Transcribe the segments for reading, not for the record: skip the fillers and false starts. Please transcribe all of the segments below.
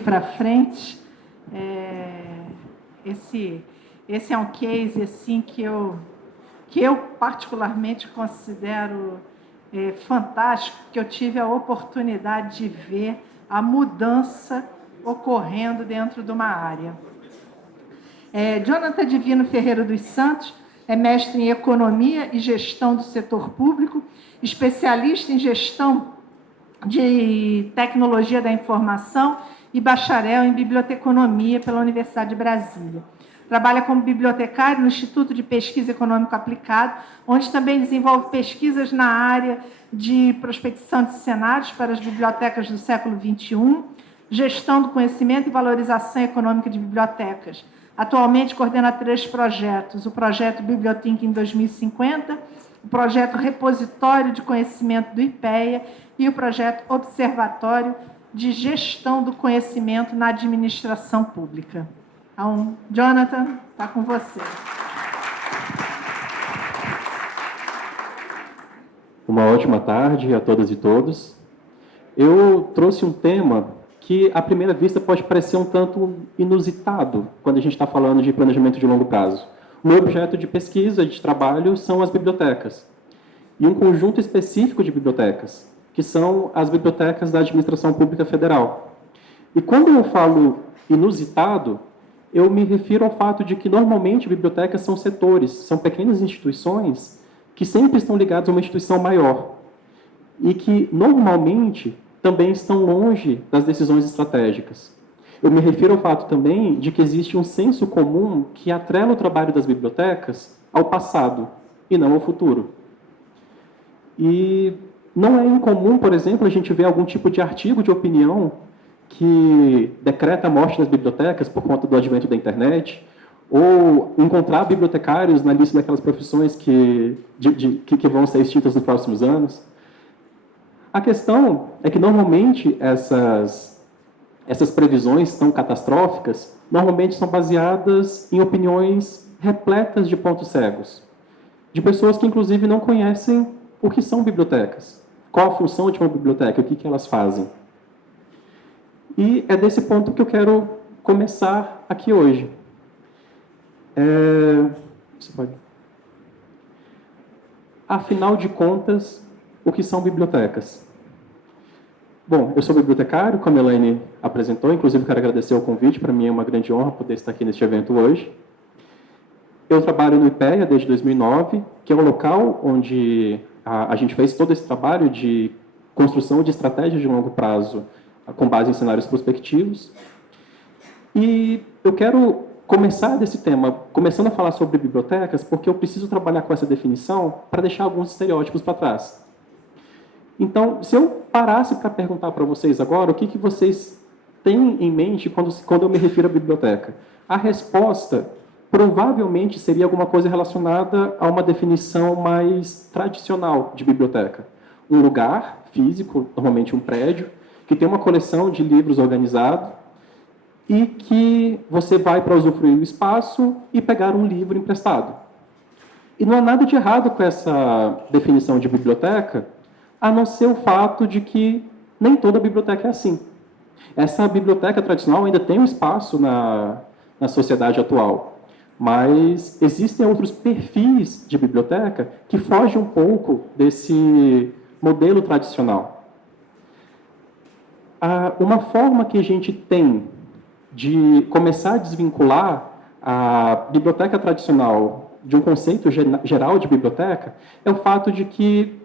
para frente, esse é um case assim, que eu particularmente considero fantástico, que eu tive a oportunidade de ver a mudança ocorrendo dentro de uma área. Jonathan Divino Ferreira dos Santos é mestre em Economia e Gestão do Setor Público, especialista em Gestão de Tecnologia da Informação e bacharel em Biblioteconomia pela Universidade de Brasília. Trabalha como bibliotecário no Instituto de Pesquisa Econômico Aplicado, onde também desenvolve pesquisas na área de prospecção de cenários para as bibliotecas do século XXI, gestão do conhecimento e valorização econômica de bibliotecas. Atualmente coordena 3 projetos: o projeto Bibliothink em 2050, o projeto Repositório de Conhecimento do IPEA e o projeto Observatório de Gestão do Conhecimento na Administração Pública. Então, Jonathan, está com você. Uma ótima tarde a todas e todos. Eu trouxe um tema que, à primeira vista, pode parecer um tanto inusitado quando a gente está falando de planejamento de longo prazo. O meu objeto de pesquisa, de trabalho, são as bibliotecas. E um conjunto específico de bibliotecas, que são as bibliotecas da Administração Pública Federal. E quando eu falo inusitado, eu me refiro ao fato de que, normalmente, bibliotecas são setores, são pequenas instituições que sempre estão ligadas a uma instituição maior e que, normalmente, também estão longe das decisões estratégicas. Eu me refiro ao fato também de que existe um senso comum que atrela o trabalho das bibliotecas ao passado e não ao futuro. E não é incomum, por exemplo, a gente ver algum tipo de artigo de opinião que decreta a morte das bibliotecas por conta do advento da internet, ou encontrar bibliotecários na lista daquelas profissões que vão ser extintas nos próximos anos. A questão é que, normalmente, essas previsões tão catastróficas, normalmente são baseadas em opiniões repletas de pontos cegos, de pessoas que, inclusive, não conhecem o que são bibliotecas, qual a função de uma biblioteca, o que elas fazem. E é desse ponto que eu quero começar aqui hoje. Você pode... Afinal de contas, o que são bibliotecas? Bom, eu sou bibliotecário, como a Elaine apresentou, inclusive quero agradecer o convite, para mim é uma grande honra poder estar aqui neste evento hoje. Eu trabalho no IPEA desde 2009, que é o local onde a gente fez todo esse trabalho de construção de estratégias de longo prazo com base em cenários prospectivos. E eu quero começar desse tema, começando a falar sobre bibliotecas, porque eu preciso trabalhar com essa definição para deixar alguns estereótipos para trás. Então, se eu parasse para perguntar para vocês agora, o que vocês têm em mente quando eu me refiro à biblioteca? A resposta provavelmente seria alguma coisa relacionada a uma definição mais tradicional de biblioteca. Um lugar físico, normalmente um prédio, que tem uma coleção de livros organizado e que você vai para usufruir o espaço e pegar um livro emprestado. E não há nada de errado com essa definição de biblioteca, a não ser o fato de que nem toda biblioteca é assim. Essa biblioteca tradicional ainda tem um espaço na sociedade atual, mas existem outros perfis de biblioteca que fogem um pouco desse modelo tradicional. Uma forma que a gente tem de começar a desvincular a biblioteca tradicional de um conceito geral de biblioteca é o fato de que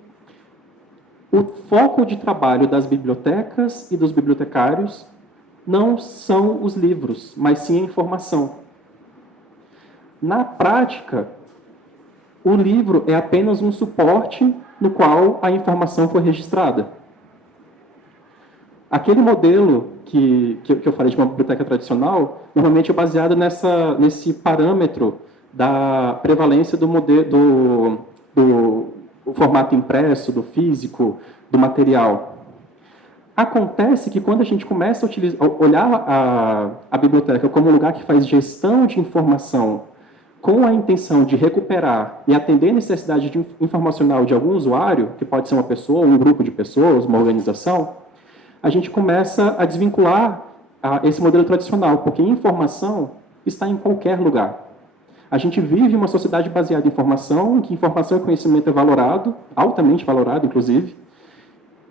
o foco de trabalho das bibliotecas e dos bibliotecários não são os livros, mas sim a informação. Na prática, o livro é apenas um suporte no qual a informação foi registrada. Aquele modelo que eu falei de uma biblioteca tradicional, normalmente é baseado nesse parâmetro da prevalência do formato impresso, do físico, do material. Acontece que quando a gente começa a olhar a biblioteca como um lugar que faz gestão de informação com a intenção de recuperar e atender a necessidade informacional de algum usuário, que pode ser uma pessoa, um grupo de pessoas, uma organização, a gente começa a desvincular esse modelo tradicional, porque informação está em qualquer lugar. A gente vive uma sociedade baseada em informação, em que informação e conhecimento é valorado, altamente valorado, inclusive,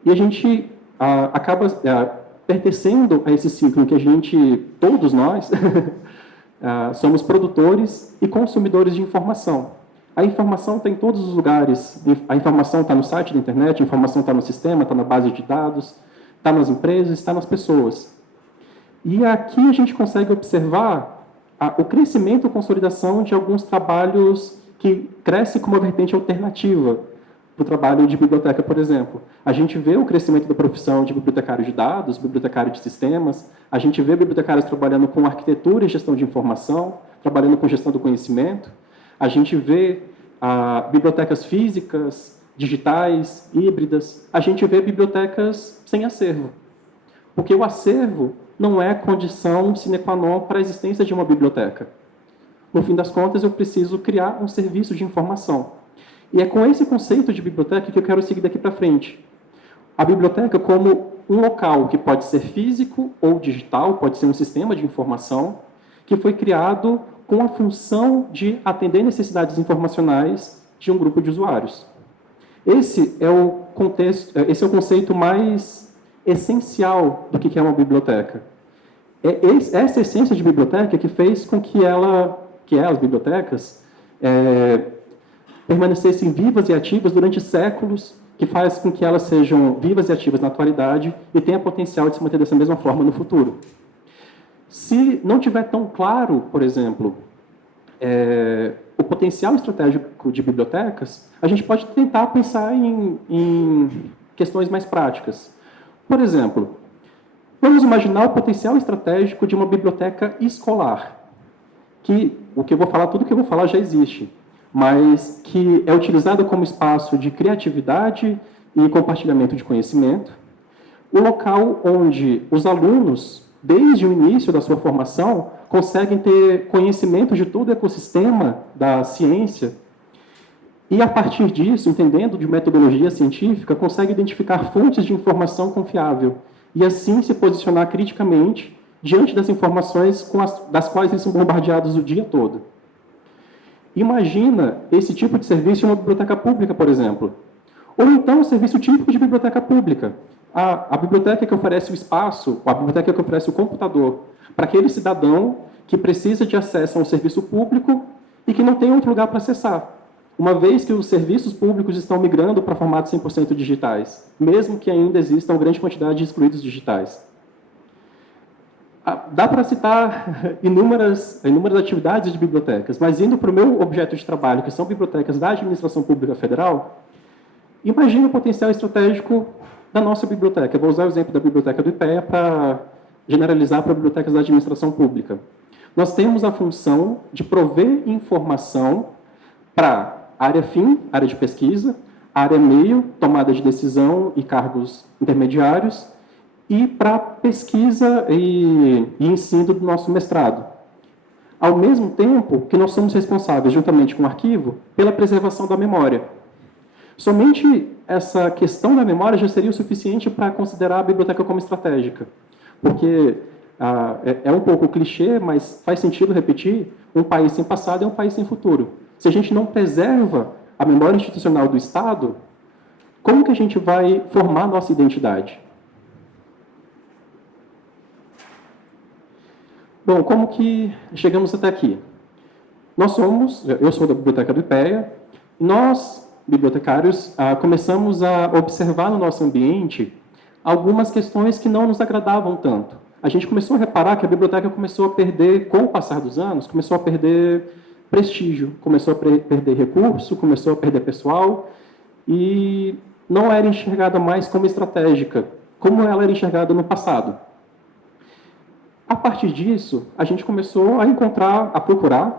e a gente acaba pertencendo a esse ciclo em que a gente, todos nós, somos produtores e consumidores de informação. A informação está em todos os lugares. A informação está no site da internet, a informação está no sistema, está na base de dados, está nas empresas, está nas pessoas. E aqui a gente consegue observar o crescimento e consolidação de alguns trabalhos que crescem como uma vertente alternativa para o trabalho de biblioteca, por exemplo. A gente vê o crescimento da profissão de bibliotecário de dados, bibliotecário de sistemas, a gente vê bibliotecários trabalhando com arquitetura e gestão de informação, trabalhando com gestão do conhecimento, a gente vê bibliotecas físicas, digitais, híbridas, a gente vê bibliotecas sem acervo. Porque o acervo não é condição sine qua non para a existência de uma biblioteca. No fim das contas, eu preciso criar um serviço de informação. E é com esse conceito de biblioteca que eu quero seguir daqui para frente. A biblioteca como um local que pode ser físico ou digital, pode ser um sistema de informação, que foi criado com a função de atender necessidades informacionais de um grupo de usuários. Esse é o conceito mais essencial do que é uma biblioteca. É essa essência de biblioteca que fez com que as bibliotecas permanecessem vivas e ativas durante séculos, que faz com que elas sejam vivas e ativas na atualidade e tenham potencial de se manter dessa mesma forma no futuro. Se não tiver tão claro, por exemplo, o potencial estratégico de bibliotecas, a gente pode tentar pensar em questões mais práticas. Por exemplo, vamos imaginar o potencial estratégico de uma biblioteca escolar, que tudo o que eu vou falar já existe, mas que é utilizado como espaço de criatividade e compartilhamento de conhecimento, o local onde os alunos, desde o início da sua formação, conseguem ter conhecimento de todo o ecossistema da ciência e, a partir disso, entendendo de metodologia científica, conseguem identificar fontes de informação confiável e, assim, se posicionar criticamente diante das informações das quais eles são bombardeados o dia todo. Imagina esse tipo de serviço em uma biblioteca pública, por exemplo. Ou então, o serviço típico de biblioteca pública. A biblioteca que oferece o espaço, a biblioteca que oferece o computador, para aquele cidadão que precisa de acesso a um serviço público e que não tem outro lugar para acessar, uma vez que os serviços públicos estão migrando para formatos 100% digitais, mesmo que ainda exista uma grande quantidade de excluídos digitais. Dá para citar inúmeras atividades de bibliotecas, mas indo para o meu objeto de trabalho, que são bibliotecas da Administração Pública Federal, imagine o potencial estratégico da nossa biblioteca. Eu vou usar o exemplo da Biblioteca do IPEA para generalizar para bibliotecas da Administração Pública. Nós temos a função de prover informação para área fim, área de pesquisa, área meio, tomada de decisão e cargos intermediários, e para pesquisa e ensino do nosso mestrado. Ao mesmo tempo que nós somos responsáveis, juntamente com o arquivo, pela preservação da memória. Somente essa questão da memória já seria o suficiente para considerar a biblioteca como estratégica, porque é um pouco clichê, mas faz sentido repetir, um país sem passado é um país sem futuro. Se a gente não preserva a memória institucional do Estado, como que a gente vai formar a nossa identidade? Bom, como que chegamos até aqui? Eu sou da Biblioteca do IPEA, e nós, bibliotecários, começamos a observar no nosso ambiente algumas questões que não nos agradavam tanto. A gente começou a reparar que a biblioteca começou a perder, com o passar dos anos, começou a perder prestígio, começou a perder recurso, começou a perder pessoal, e não era enxergada mais como estratégica, como ela era enxergada no passado. A partir disso, a gente começou a procurar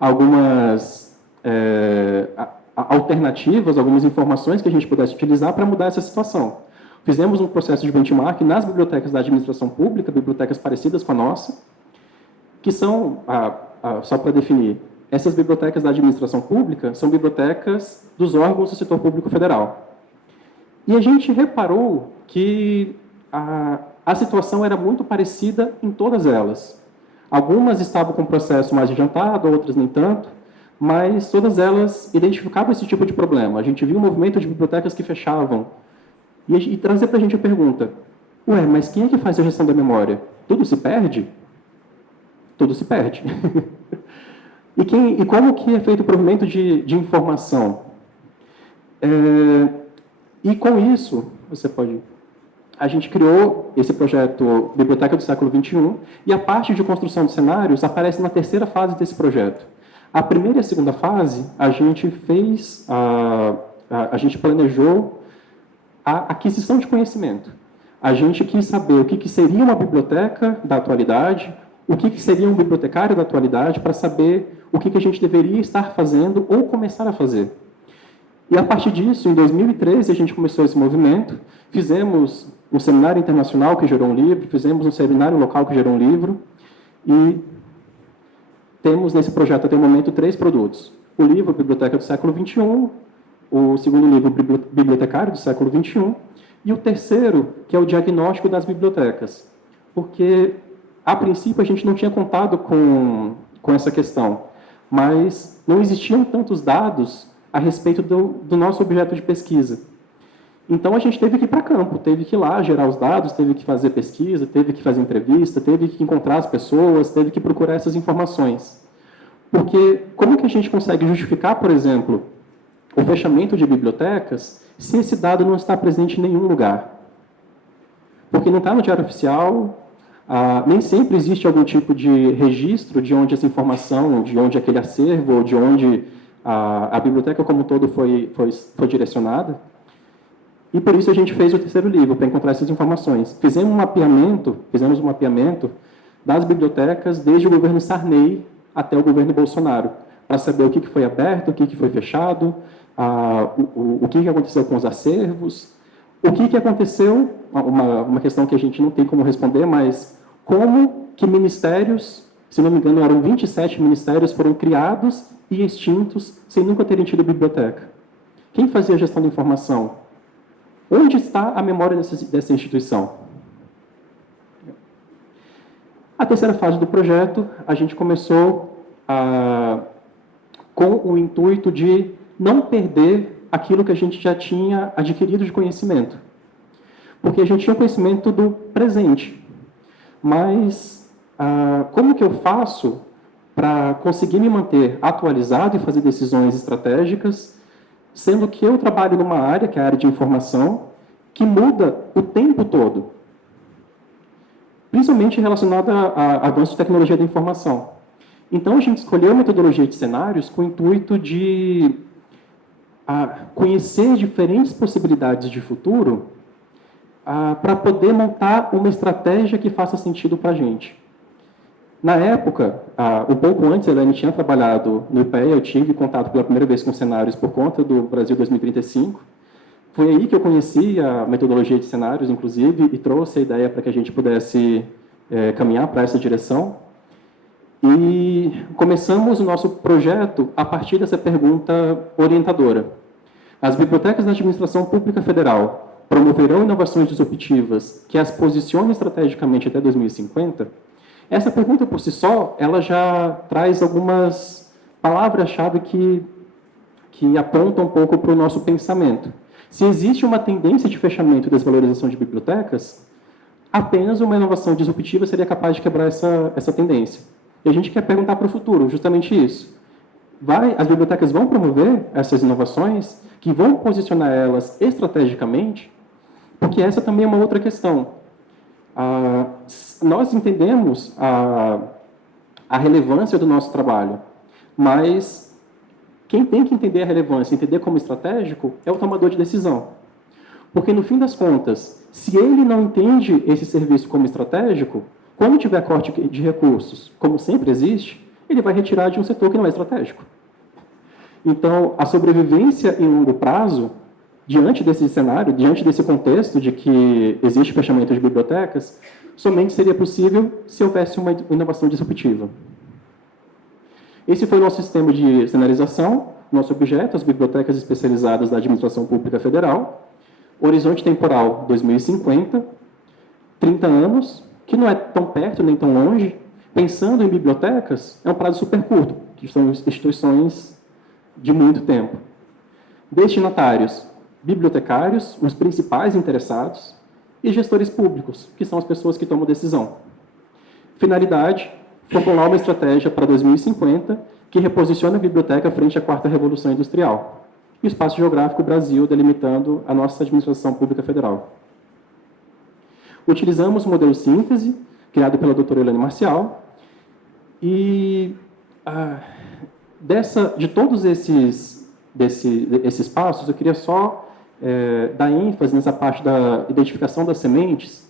algumas alternativas, algumas informações que a gente pudesse utilizar para mudar essa situação. Fizemos um processo de benchmark nas bibliotecas da administração pública, bibliotecas parecidas com a nossa, que são, só para definir, essas bibliotecas da administração pública são bibliotecas dos órgãos do setor público federal. E a gente reparou que a situação era muito parecida em todas elas. Algumas estavam com o processo mais adiantado, outras nem tanto, mas todas elas identificavam esse tipo de problema. A gente viu um movimento de bibliotecas que fechavam. E trazer para a gente a pergunta, ué, mas quem é que faz a gestão da memória? Tudo se perde? Tudo se perde. E como que é feito o provimento de informação? E com isso, a gente criou esse projeto Biblioteca do Século XXI, e a parte de construção de cenários aparece na terceira fase desse projeto. A primeira e a segunda fase, a gente planejou a aquisição de conhecimento. A gente quis saber o que seria uma biblioteca da atualidade, o que seria um bibliotecário da atualidade, para saber o que a gente deveria estar fazendo ou começar a fazer. E, a partir disso, em 2013, a gente começou esse movimento, fizemos um seminário internacional que gerou um livro, fizemos um seminário local que gerou um livro, e temos nesse projeto, até o momento, 3 produtos. O livro Biblioteca do Século XXI, o segundo livro Bibliotecário do Século XXI, e o terceiro, que é o Diagnóstico das Bibliotecas. Porque, a princípio, a gente não tinha contado com essa questão, mas não existiam tantos dados a respeito do nosso objeto de pesquisa. Então, a gente teve que ir para campo, teve que ir lá gerar os dados, teve que fazer pesquisa, teve que fazer entrevista, teve que encontrar as pessoas, teve que procurar essas informações. Porque como que a gente consegue justificar, por exemplo, o fechamento de bibliotecas se esse dado não está presente em nenhum lugar? Porque não está no Diário Oficial, nem sempre existe algum tipo de registro de onde essa informação, de onde aquele acervo, ou de onde a biblioteca como um todo foi direcionada. E por isso a gente fez o terceiro livro, para encontrar essas informações. Fizemos um mapeamento das bibliotecas desde o governo Sarney até o governo Bolsonaro, para saber o que foi aberto, o que foi fechado, o que aconteceu com os acervos, o que aconteceu, uma questão que a gente não tem como responder, mas como que ministérios, se não me engano, eram 27 ministérios, foram criados e extintos sem nunca terem tido biblioteca. Quem fazia a gestão da informação? Onde está a memória dessa instituição? A terceira fase do projeto, a gente começou com o intuito de não perder aquilo que a gente já tinha adquirido de conhecimento. Porque a gente tinha conhecimento do presente. Mas como que eu faço para conseguir me manter atualizado e fazer decisões estratégicas, sendo que eu trabalho numa área, que é a área de informação, que muda o tempo todo, principalmente relacionada a avanço de tecnologia da informação. Então, a gente escolheu a metodologia de cenários com o intuito de conhecer diferentes possibilidades de futuro para poder montar uma estratégia que faça sentido para a gente. Na época, um pouco antes, a Helene tinha trabalhado no IPEA, eu tive contato pela primeira vez com cenários por conta do Brasil 2035. Foi aí que eu conheci a metodologia de cenários, inclusive, e trouxe a ideia para que a gente pudesse caminhar para essa direção. E começamos o nosso projeto a partir dessa pergunta orientadora. As bibliotecas da Administração Pública Federal promoverão inovações disruptivas que as posicionem estrategicamente até 2050? Essa pergunta, por si só, ela já traz algumas palavras-chave que apontam um pouco para o nosso pensamento. Se existe uma tendência de fechamento e desvalorização de bibliotecas, apenas uma inovação disruptiva seria capaz de quebrar essa tendência. E a gente quer perguntar para o futuro, justamente isso. As bibliotecas vão promover essas inovações, que vão posicionar elas estrategicamente, porque essa também é uma outra questão. Nós entendemos a relevância do nosso trabalho, mas quem tem que entender a relevância, entender como estratégico, é o tomador de decisão. Porque, no fim das contas, se ele não entende esse serviço como estratégico, quando tiver corte de recursos, como sempre existe, ele vai retirar de um setor que não é estratégico. Então, a sobrevivência em longo prazo, diante desse cenário, diante desse contexto de que existe fechamento de bibliotecas, somente seria possível se houvesse uma inovação disruptiva. Esse foi o nosso sistema de cenarização, nosso objeto, as bibliotecas especializadas da Administração Pública Federal, horizonte temporal 2050, 30 anos, que não é tão perto nem tão longe. Pensando em bibliotecas, é um prazo super curto, que são instituições de muito tempo. Destinatários, bibliotecários, os principais interessados, e gestores públicos, que são as pessoas que tomam decisão. Finalidade, formular uma estratégia para 2050 que reposicione a biblioteca frente à quarta revolução industrial. E o espaço geográfico Brasil, delimitando a nossa administração pública federal. Utilizamos o modelo síntese, criado pela doutora Elaine Marcial, e de todos esses passos, eu queria só dar ênfase nessa parte da identificação das sementes,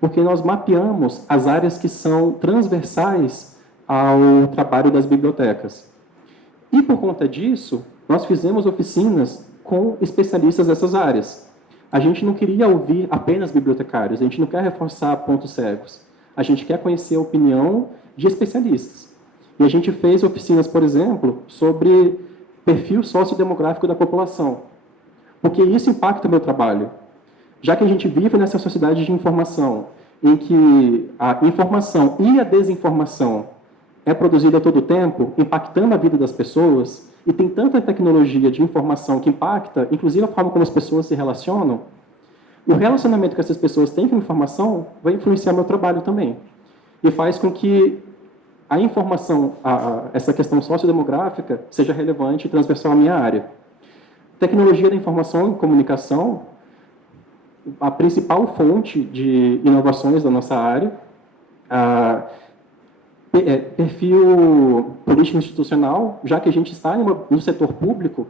porque nós mapeamos as áreas que são transversais ao trabalho das bibliotecas. E, por conta disso, nós fizemos oficinas com especialistas dessas áreas. A gente não queria ouvir apenas bibliotecários, a gente não quer reforçar pontos cegos. A gente quer conhecer a opinião de especialistas. E a gente fez oficinas, por exemplo, sobre perfil sociodemográfico da população, porque isso impacta o meu trabalho. Já que a gente vive nessa sociedade de informação, em que a informação e a desinformação é produzida a todo tempo, impactando a vida das pessoas, e tem tanta tecnologia de informação que impacta, inclusive a forma como as pessoas se relacionam, o relacionamento que essas pessoas têm com a informação vai influenciar meu trabalho também. E faz com que a informação, essa questão sociodemográfica, seja relevante e transversal à minha área. Tecnologia da informação e comunicação, a principal fonte de inovações da nossa área, perfil político institucional, já que a gente está no setor público,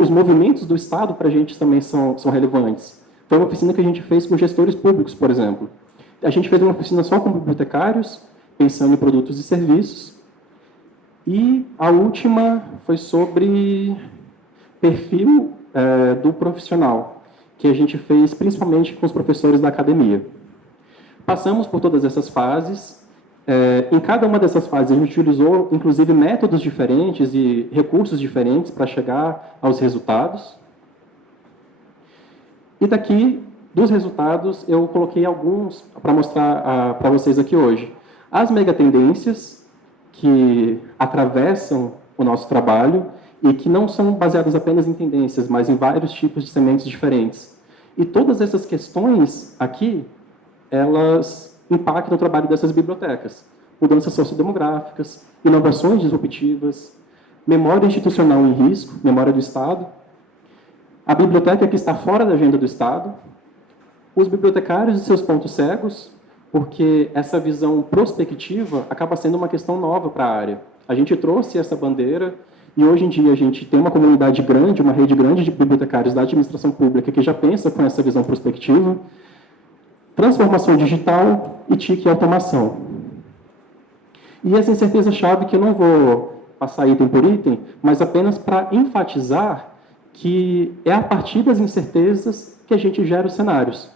os movimentos do Estado para a gente também são relevantes. Foi uma oficina que a gente fez com gestores públicos, por exemplo. A gente fez uma oficina só com bibliotecários, pensando em produtos e serviços. E a última foi sobre perfil do profissional, que a gente fez principalmente com os professores da academia. Passamos por todas essas fases. Em cada uma dessas fases, a gente utilizou, inclusive, métodos diferentes e recursos diferentes para chegar aos resultados. E daqui, dos resultados, eu coloquei alguns para mostrar para vocês aqui hoje. As megatendências que atravessam o nosso trabalho e que não são baseadas apenas em tendências, mas em vários tipos de sementes diferentes. E todas essas questões aqui, elas impactam o trabalho dessas bibliotecas. Mudanças sociodemográficas, inovações disruptivas, memória institucional em risco, memória do Estado, a biblioteca que está fora da agenda do Estado, os bibliotecários e seus pontos cegos, porque essa visão prospectiva acaba sendo uma questão nova para a área. A gente trouxe essa bandeira e hoje em dia a gente tem uma comunidade grande, uma rede grande de bibliotecários da administração pública que já pensa com essa visão prospectiva, transformação digital e TIC e automação. E essa incerteza-chave que eu não vou passar item por item, mas apenas para enfatizar que é a partir das incertezas que a gente gera os cenários.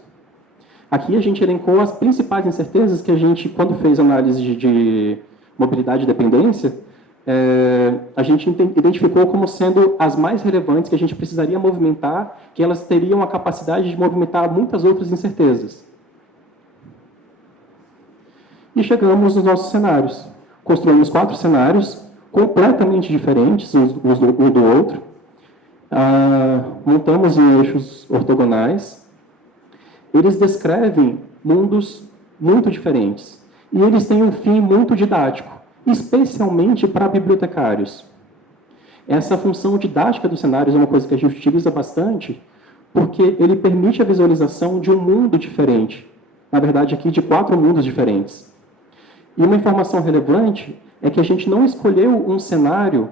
Aqui a gente elencou as principais incertezas que a gente, quando fez análise de mobilidade e dependência, a gente identificou como sendo as mais relevantes que a gente precisaria movimentar, que elas teriam a capacidade de movimentar muitas outras incertezas. E chegamos nos nossos cenários. Construímos 4 cenários completamente diferentes um do outro. Montamos em eixos ortogonais. Eles descrevem mundos muito diferentes. E eles têm um fim muito didático, especialmente para bibliotecários. Essa função didática dos cenários é uma coisa que a gente utiliza bastante, porque ele permite a visualização de um mundo diferente. Na verdade, aqui de 4 mundos diferentes. E uma informação relevante é que a gente não escolheu um cenário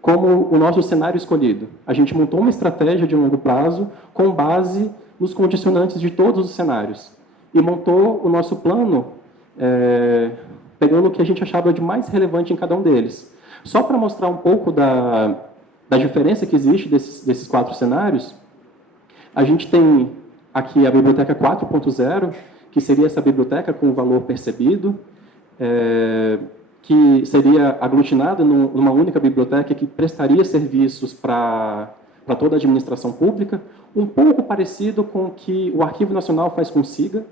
como o nosso cenário escolhido. A gente montou uma estratégia de longo prazo com base nos condicionantes de todos os cenários. E montou o nosso plano pegando o que a gente achava de mais relevante em cada um deles. Só para mostrar um pouco da diferença que existe desses 4 cenários, a gente tem aqui a biblioteca 4.0, que seria essa biblioteca com o valor percebido, que seria aglutinada numa única biblioteca que prestaria serviços para toda a administração pública, um pouco parecido com o que o Arquivo Nacional faz com o SIGA,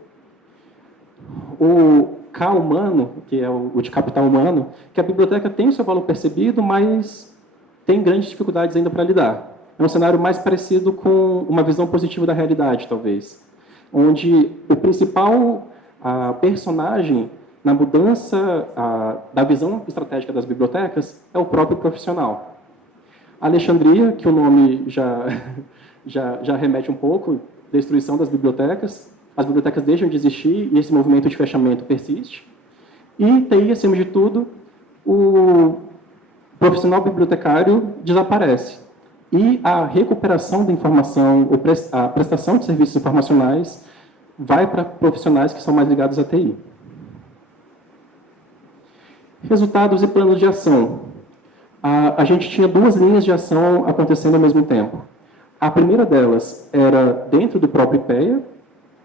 O K humano, que é o de capital humano, que a biblioteca tem o seu valor percebido, mas tem grandes dificuldades ainda para lidar. É um cenário mais parecido com uma visão positiva da realidade, talvez, onde o principal personagem na mudança da visão estratégica das bibliotecas é o próprio profissional. Alexandria, que o nome já remete um pouco, destruição das bibliotecas, as bibliotecas deixam de existir e esse movimento de fechamento persiste. E TI, acima de tudo, o profissional bibliotecário desaparece. E a recuperação da informação, a prestação de serviços informacionais vai para profissionais que são mais ligados à TI. Resultados e planos de ação. A gente tinha duas linhas de ação acontecendo ao mesmo tempo. A primeira delas era dentro do próprio IPEA.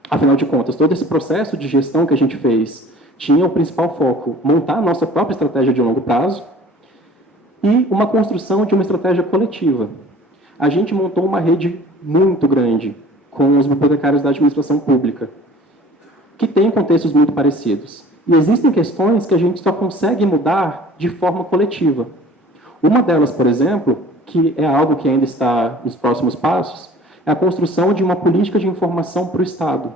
Afinal de contas, todo esse processo de gestão que a gente fez tinha o principal foco, montar a nossa própria estratégia de longo prazo e uma construção de uma estratégia coletiva. A gente montou uma rede muito grande com os bibliotecários da administração pública, que tem contextos muito parecidos. E existem questões que a gente só consegue mudar de forma coletiva. Uma delas, por exemplo, que é algo que ainda está nos próximos passos, é a construção de uma política de informação para o Estado,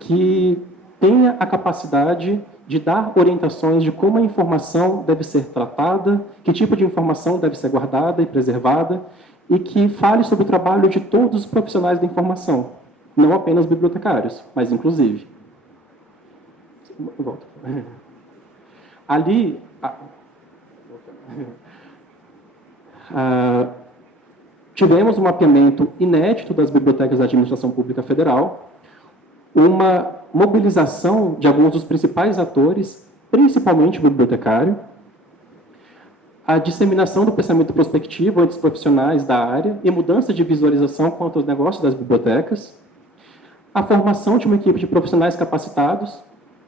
que tenha a capacidade de dar orientações de como a informação deve ser tratada, que tipo de informação deve ser guardada e preservada, e que fale sobre o trabalho de todos os profissionais da informação, não apenas bibliotecários, mas inclusive. Volta. Ali, tivemos um mapeamento inédito das bibliotecas da Administração Pública Federal, uma mobilização de alguns dos principais atores, principalmente o bibliotecário, a disseminação do pensamento prospectivo entre os profissionais da área e mudança de visualização quanto aos negócios das bibliotecas, a formação de uma equipe de profissionais capacitados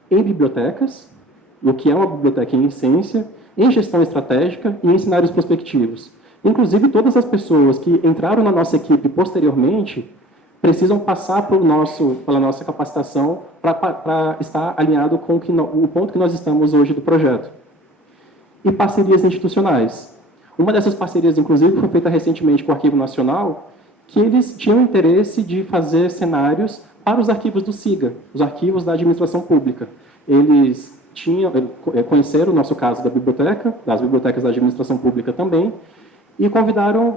em bibliotecas, o que é uma biblioteca em essência, em gestão estratégica e em cenários prospectivos. Inclusive, todas as pessoas que entraram na nossa equipe posteriormente precisam passar pela nossa capacitação para estar alinhado com o ponto que nós estamos hoje do projeto. E parcerias institucionais. Uma dessas parcerias, inclusive, foi feita recentemente com o Arquivo Nacional, que eles tinham interesse de fazer cenários para os arquivos do SIGA, os arquivos da administração pública. Eles conheceram o nosso caso da biblioteca, das bibliotecas da administração pública também, e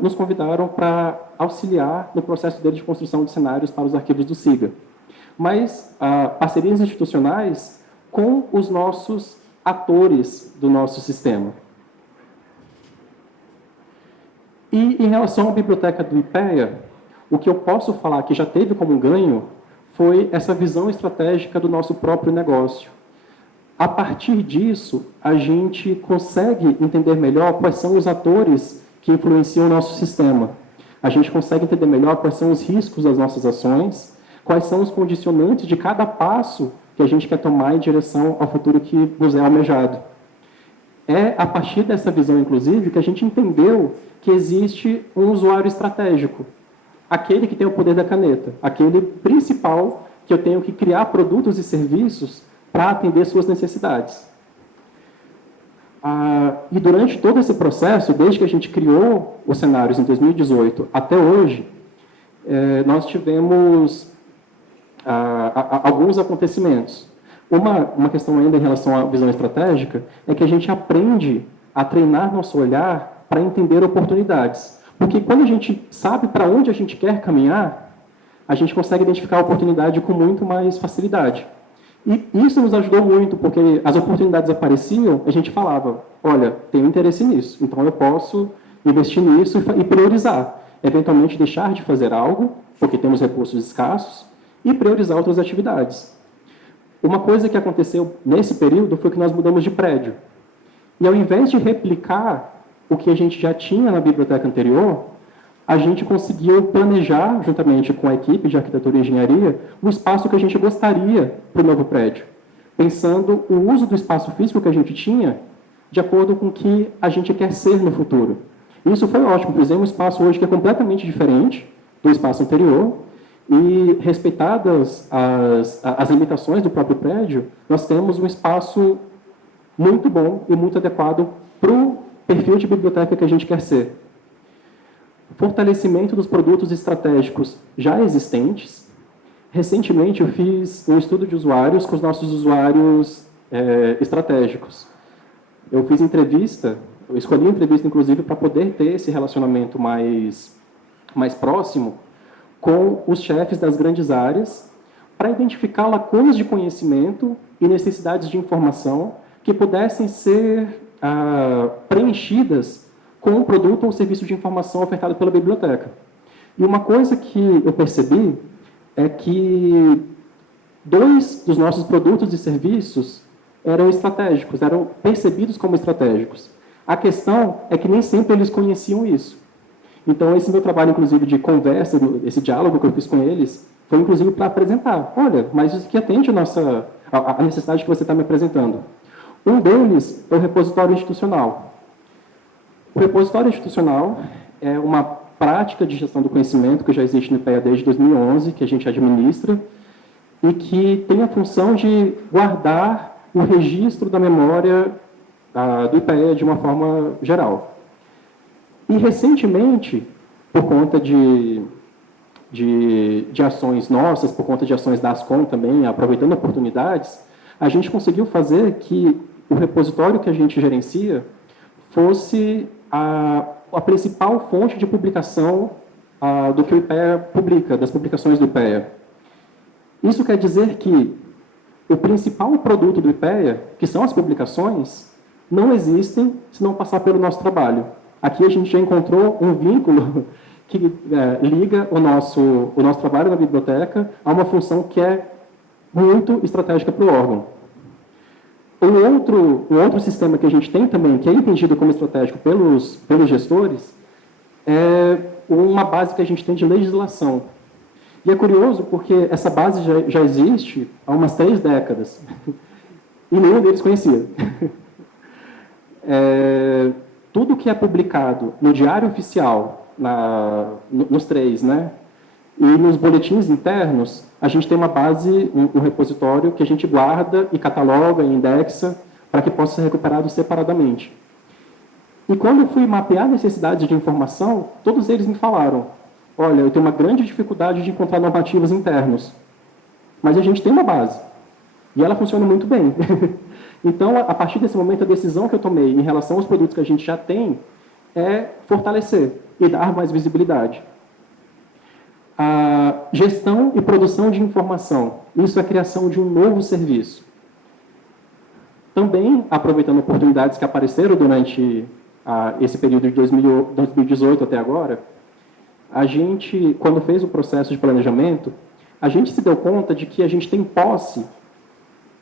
nos convidaram para auxiliar no processo deles de construção de cenários para os arquivos do SIGA. Mas parcerias institucionais com os nossos atores do nosso sistema. E em relação à biblioteca do IPEA, o que eu posso falar que já teve como ganho foi essa visão estratégica do nosso próprio negócio. A partir disso, a gente consegue entender melhor quais são os atores que influenciam o nosso sistema. A gente consegue entender melhor quais são os riscos das nossas ações, quais são os condicionantes de cada passo que a gente quer tomar em direção ao futuro que nos é almejado. É a partir dessa visão, inclusive, que a gente entendeu que existe um usuário estratégico, aquele que tem o poder da caneta, aquele principal que eu tenho que criar produtos e serviços para atender suas necessidades. E durante todo esse processo, desde que a gente criou os cenários em 2018 até hoje, nós tivemos alguns acontecimentos. Uma questão ainda em relação à visão estratégica é que a gente aprende a treinar nosso olhar para entender oportunidades. Porque quando a gente sabe para onde a gente quer caminhar, a gente consegue identificar a oportunidade com muito mais facilidade. E isso nos ajudou muito, porque as oportunidades apareciam, a gente falava, olha, tenho interesse nisso, então eu posso investir nisso e priorizar. Eventualmente deixar de fazer algo, porque temos recursos escassos, e priorizar outras atividades. Uma coisa que aconteceu nesse período foi que nós mudamos de prédio. E ao invés de replicar o que a gente já tinha na biblioteca anterior, a gente conseguiu planejar, juntamente com a equipe de arquitetura e engenharia, o espaço que a gente gostaria para o novo prédio, pensando o uso do espaço físico que a gente tinha de acordo com o que a gente quer ser no futuro. Isso foi ótimo, fizemos um espaço hoje que é completamente diferente do espaço anterior E, respeitadas as limitações do próprio prédio, nós temos um espaço muito bom e muito adequado para o perfil de biblioteca que a gente quer ser. Fortalecimento dos produtos estratégicos já existentes. Recentemente, eu fiz um estudo de usuários com os nossos usuários estratégicos. Eu fiz entrevista, eu escolhi a entrevista, inclusive, para poder ter esse relacionamento mais próximo com os chefes das grandes áreas, para identificar lacunas de conhecimento e necessidades de informação que pudessem ser preenchidas com um produto ou serviço de informação ofertado pela biblioteca. E uma coisa que eu percebi é que 2 dos nossos produtos e serviços eram estratégicos, eram percebidos como estratégicos. A questão é que nem sempre eles conheciam isso. Então, esse meu trabalho, inclusive, de conversa, esse diálogo que eu fiz com eles, foi, inclusive, para apresentar. Olha, mas isso aqui atende a necessidade que você está me apresentando. Um deles é o repositório institucional. O repositório institucional é uma prática de gestão do conhecimento que já existe no IPEA desde 2011, que a gente administra, e que tem a função de guardar o registro da memória do IPEA de uma forma geral. E, recentemente, por conta de ações nossas, por conta de ações da Ascom também, aproveitando oportunidades, a gente conseguiu fazer que o repositório que a gente gerencia fosse a principal fonte de publicação do que o IPEA publica, das publicações do IPEA. Isso quer dizer que o principal produto do IPEA, que são as publicações, não existem se não passar pelo nosso trabalho. Aqui a gente já encontrou um vínculo que liga o nosso trabalho na biblioteca a uma função que é muito estratégica para o órgão. Um outro sistema que a gente tem também, que é entendido como estratégico pelos gestores, é uma base que a gente tem de legislação. E é curioso porque essa base já existe há umas 3 décadas. E nenhum deles conhecia. Tudo que é publicado no Diário Oficial, nos 3, né? E nos boletins internos, a gente tem uma base, um repositório que a gente guarda e cataloga e indexa para que possa ser recuperado separadamente. E quando eu fui mapear necessidades de informação, todos eles me falaram, olha, eu tenho uma grande dificuldade de encontrar normativos internos, mas a gente tem uma base, e ela funciona muito bem. Então, a partir desse momento, a decisão que eu tomei em relação aos produtos que a gente já tem é fortalecer e dar mais visibilidade. A gestão e produção de informação, isso é a criação de um novo serviço. Também, aproveitando oportunidades que apareceram durante esse período de 2018 até agora, a gente, quando fez o processo de planejamento, a gente se deu conta de que a gente tem posse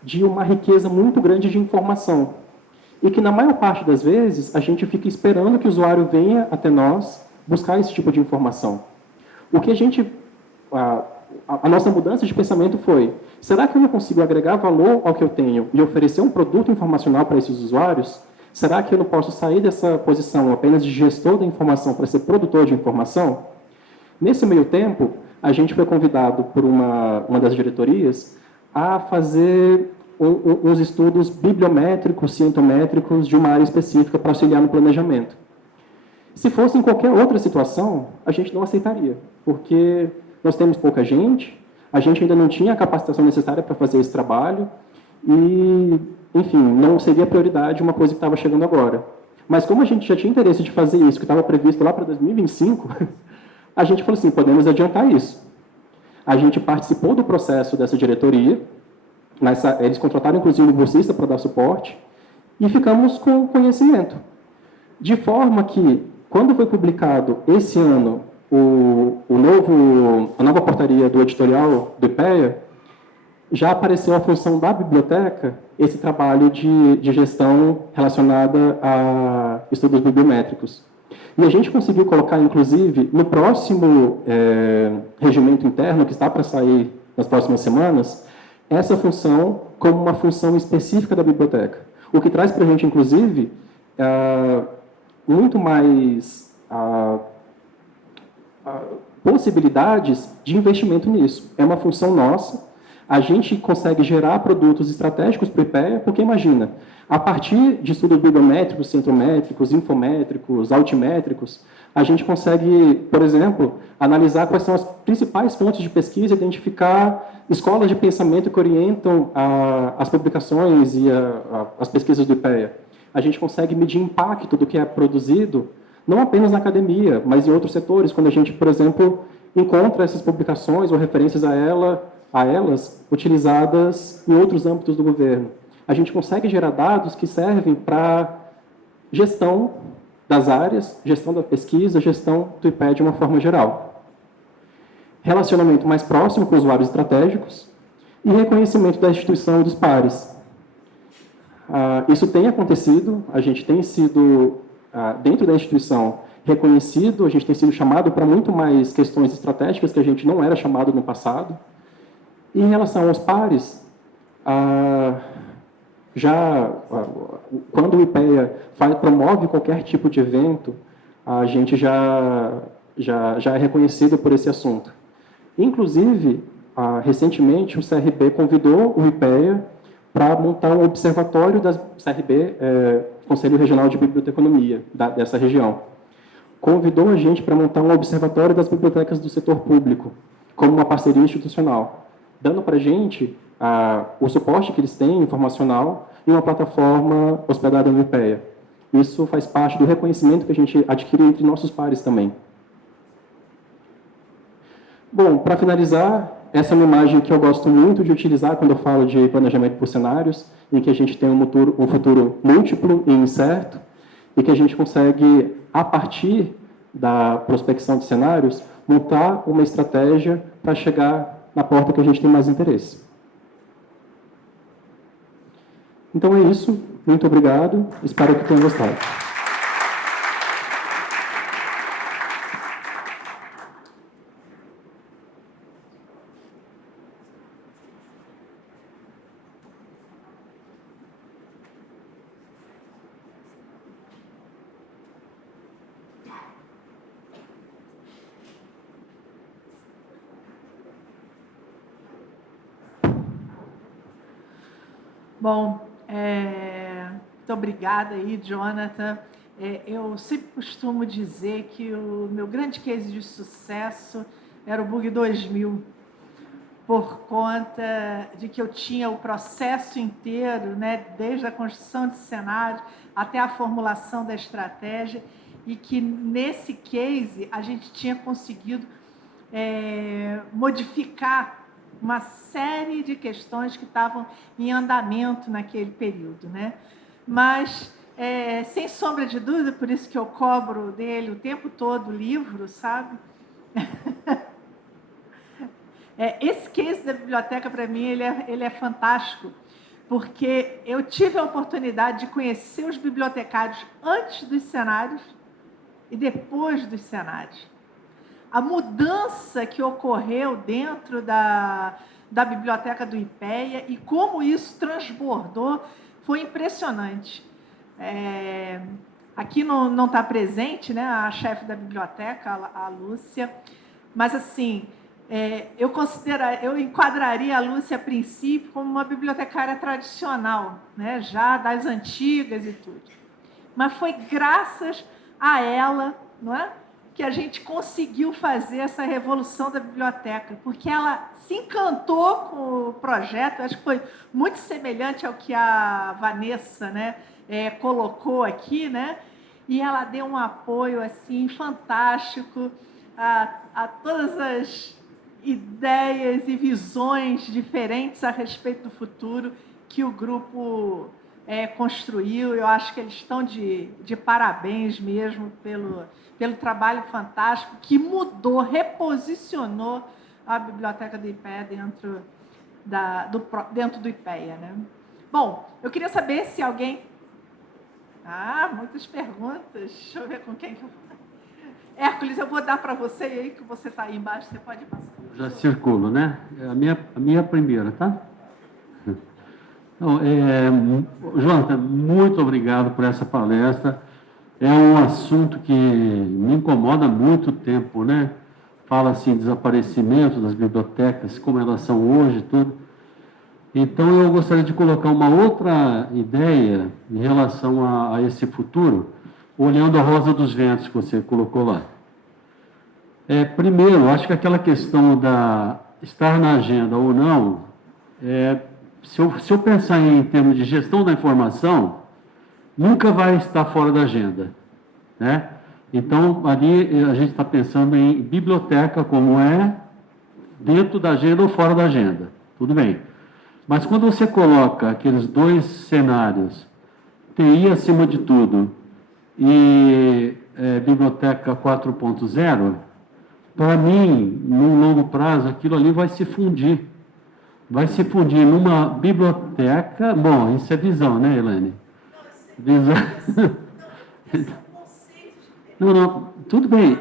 de uma riqueza muito grande de informação. E que, na maior parte das vezes, a gente fica esperando que o usuário venha até nós buscar esse tipo de informação. O que a nossa mudança de pensamento foi, será que eu não consigo agregar valor ao que eu tenho e oferecer um produto informacional para esses usuários? Será que eu não posso sair dessa posição apenas de gestor da informação para ser produtor de informação? Nesse meio tempo, a gente foi convidado por uma das diretorias a fazer uns estudos bibliométricos, cientométricos de uma área específica para auxiliar no planejamento. Se fosse em qualquer outra situação, a gente não aceitaria, porque nós temos pouca gente, a gente ainda não tinha a capacitação necessária para fazer esse trabalho e, enfim, não seria prioridade uma coisa que estava chegando agora. Mas como a gente já tinha interesse de fazer isso, que estava previsto lá para 2025, a gente falou assim, podemos adiantar isso. A gente participou do processo dessa diretoria, eles contrataram, inclusive, um bolsista para dar suporte, e ficamos com conhecimento. De forma que, quando foi publicado esse ano a nova portaria do editorial do IPEA, já apareceu a função da biblioteca, esse trabalho de gestão relacionada a estudos bibliométricos. E a gente conseguiu colocar, inclusive, no próximo regimento interno, que está para sair nas próximas semanas, essa função como uma função específica da biblioteca. O que traz para a gente, inclusive, muito mais possibilidades de investimento nisso. É uma função nossa. A gente consegue gerar produtos estratégicos para o IPEA, porque imagina, a partir de estudos bibliométricos, centrométricos, infométricos, altimétricos, a gente consegue, por exemplo, analisar quais são as principais fontes de pesquisa, identificar escolas de pensamento que orientam as publicações e as pesquisas do IPEA. A gente consegue medir impacto do que é produzido, não apenas na academia, mas em outros setores, quando a gente, por exemplo, encontra essas publicações ou referências a elas utilizadas em outros âmbitos do governo. A gente consegue gerar dados que servem para gestão das áreas, gestão da pesquisa, gestão do IPEA de uma forma geral. Relacionamento mais próximo com usuários estratégicos e reconhecimento da instituição e dos pares. Isso tem acontecido, a gente tem sido, dentro da instituição, reconhecido, a gente tem sido chamado para muito mais questões estratégicas que a gente não era chamado no passado. E em relação aos pares, quando o IPEA promove qualquer tipo de evento, a gente já é reconhecido por esse assunto. Inclusive, recentemente, o CRB convidou o IPEA para montar um observatório das CRB, Conselho Regional de Biblioteconomia, dessa região. Convidou a gente para montar um observatório das bibliotecas do setor público, como uma parceria institucional, dando para a gente o suporte que eles têm, informacional, em uma plataforma hospedada no IPEA. Isso faz parte do reconhecimento que a gente adquire entre nossos pares também. Bom, para finalizar, essa é uma imagem que eu gosto muito de utilizar quando eu falo de planejamento por cenários, em que a gente tem um futuro múltiplo e incerto, e que a gente consegue, a partir da prospecção de cenários, montar uma estratégia para chegar na porta que a gente tem mais interesse. Então é isso. Muito obrigado. Espero que tenham gostado. Bom, muito obrigada aí, Jonathan. Eu sempre costumo dizer que o meu grande case de sucesso era o Bug 2000, por conta de que eu tinha o processo inteiro, né, desde a construção de cenário até a formulação da estratégia, e que nesse case a gente tinha conseguido modificar uma série de questões que estavam em andamento naquele período, né? Mas, sem sombra de dúvida, por isso que eu cobro dele o tempo todo o livro, sabe? Esse case da biblioteca, para mim, ele é fantástico, porque eu tive a oportunidade de conhecer os bibliotecários antes dos cenários e depois dos cenários. A mudança que ocorreu dentro da biblioteca do IPEA e como isso transbordou foi impressionante. Aqui não está presente, né, a chefe da biblioteca, a Lúcia, mas assim, eu enquadraria a Lúcia a princípio como uma bibliotecária tradicional, né, já das antigas e tudo. Mas foi graças a ela, não é, que a gente conseguiu fazer essa revolução da biblioteca, porque ela se encantou com o projeto, acho que foi muito semelhante ao que a Vanessa, né, colocou aqui, né, e ela deu um apoio assim, fantástico a todas as ideias e visões diferentes a respeito do futuro que o grupo construiu. Eu acho que eles estão de parabéns mesmo pelo trabalho fantástico que mudou, reposicionou a biblioteca do IPEA dentro do IPEA, né? Bom, eu queria saber se alguém... muitas perguntas. Deixa eu ver com quem que eu... Hércules, eu vou dar para você aí, que você está aí embaixo, você pode passar. Já circulo, né? A minha primeira, tá? Então, Jonathan, muito obrigado por essa palestra. É um assunto que me incomoda há muito tempo, né? fala-se em desaparecimento das bibliotecas, como elas são hoje, tudo. Então, eu gostaria de colocar uma outra ideia em relação a esse futuro, olhando a Rosa dos Ventos que você colocou lá. Primeiro, acho que aquela questão da estar na agenda ou não, se eu pensar em termos de gestão da informação, nunca vai estar fora da agenda, né? Então, ali a gente está pensando em biblioteca como dentro da agenda ou fora da agenda, tudo bem. Mas quando você coloca aqueles dois cenários, TI acima de tudo e biblioteca 4.0, para mim, no longo prazo, aquilo ali vai se fundir. Vai se fundir numa biblioteca. Bom, isso é visão, né, Elaine? Visão. Não, tudo bem.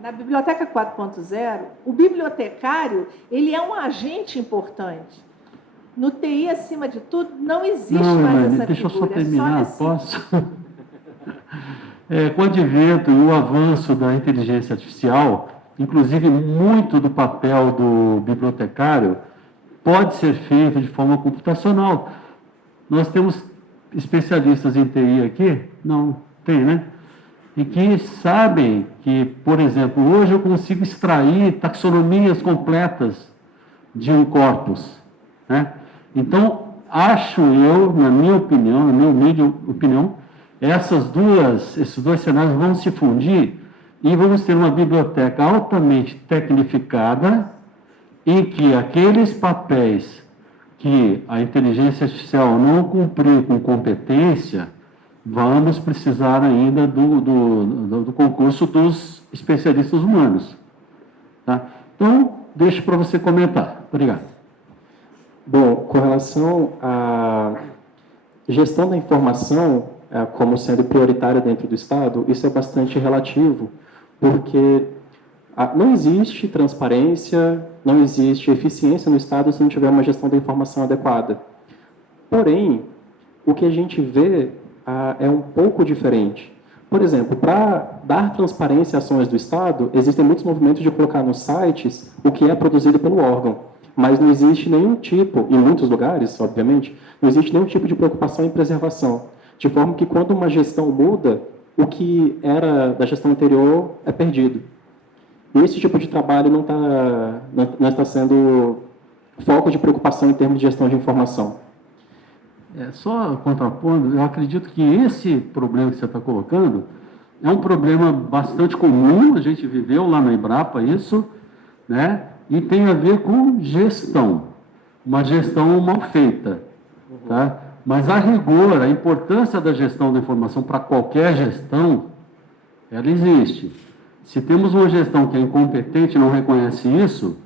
Na biblioteca 4.0, o bibliotecário, ele é um agente importante. No TI, acima de tudo, não existe mais Elaine, essa deixa figura. eu só terminar, posso? Com o advento e o avanço da inteligência artificial, inclusive muito do papel do bibliotecário pode ser feito de forma computacional. Nós temos especialistas em TI aqui? Não, tem, né? E que sabem que, por exemplo, hoje eu consigo extrair taxonomias completas de um corpus, né? Então, acho eu, na minha opinião, na minha humilde opinião, esses dois cenários vão se fundir e vamos ter uma biblioteca altamente tecnificada em que aqueles papéis que a inteligência artificial não cumpriu com competência, vamos precisar ainda do concurso dos especialistas humanos. Tá? Então, deixo para você comentar. Obrigado. Bom, com relação à gestão da informação como sendo prioritária dentro do Estado, isso é bastante relativo, porque não existe transparência, não existe eficiência no Estado se não tiver uma gestão da informação adequada. Porém, o que a gente vê é um pouco diferente. Por exemplo, para dar transparência às ações do Estado, existem muitos movimentos de colocar nos sites o que é produzido pelo órgão, mas não existe nenhum tipo, em muitos lugares, obviamente, não existe nenhum tipo de preocupação em preservação, de forma que quando uma gestão muda, o que era da gestão anterior é perdido. E esse tipo de trabalho não está sendo foco de preocupação em termos de gestão de informação. Só contrapondo, eu acredito que esse problema que você está colocando é um problema bastante comum, a gente viveu lá na Embrapa isso, né? E tem a ver com gestão, uma gestão mal feita, tá? Mas a rigor, a importância da gestão da informação para qualquer gestão, ela existe. Se temos uma gestão que é incompetente e não reconhece isso,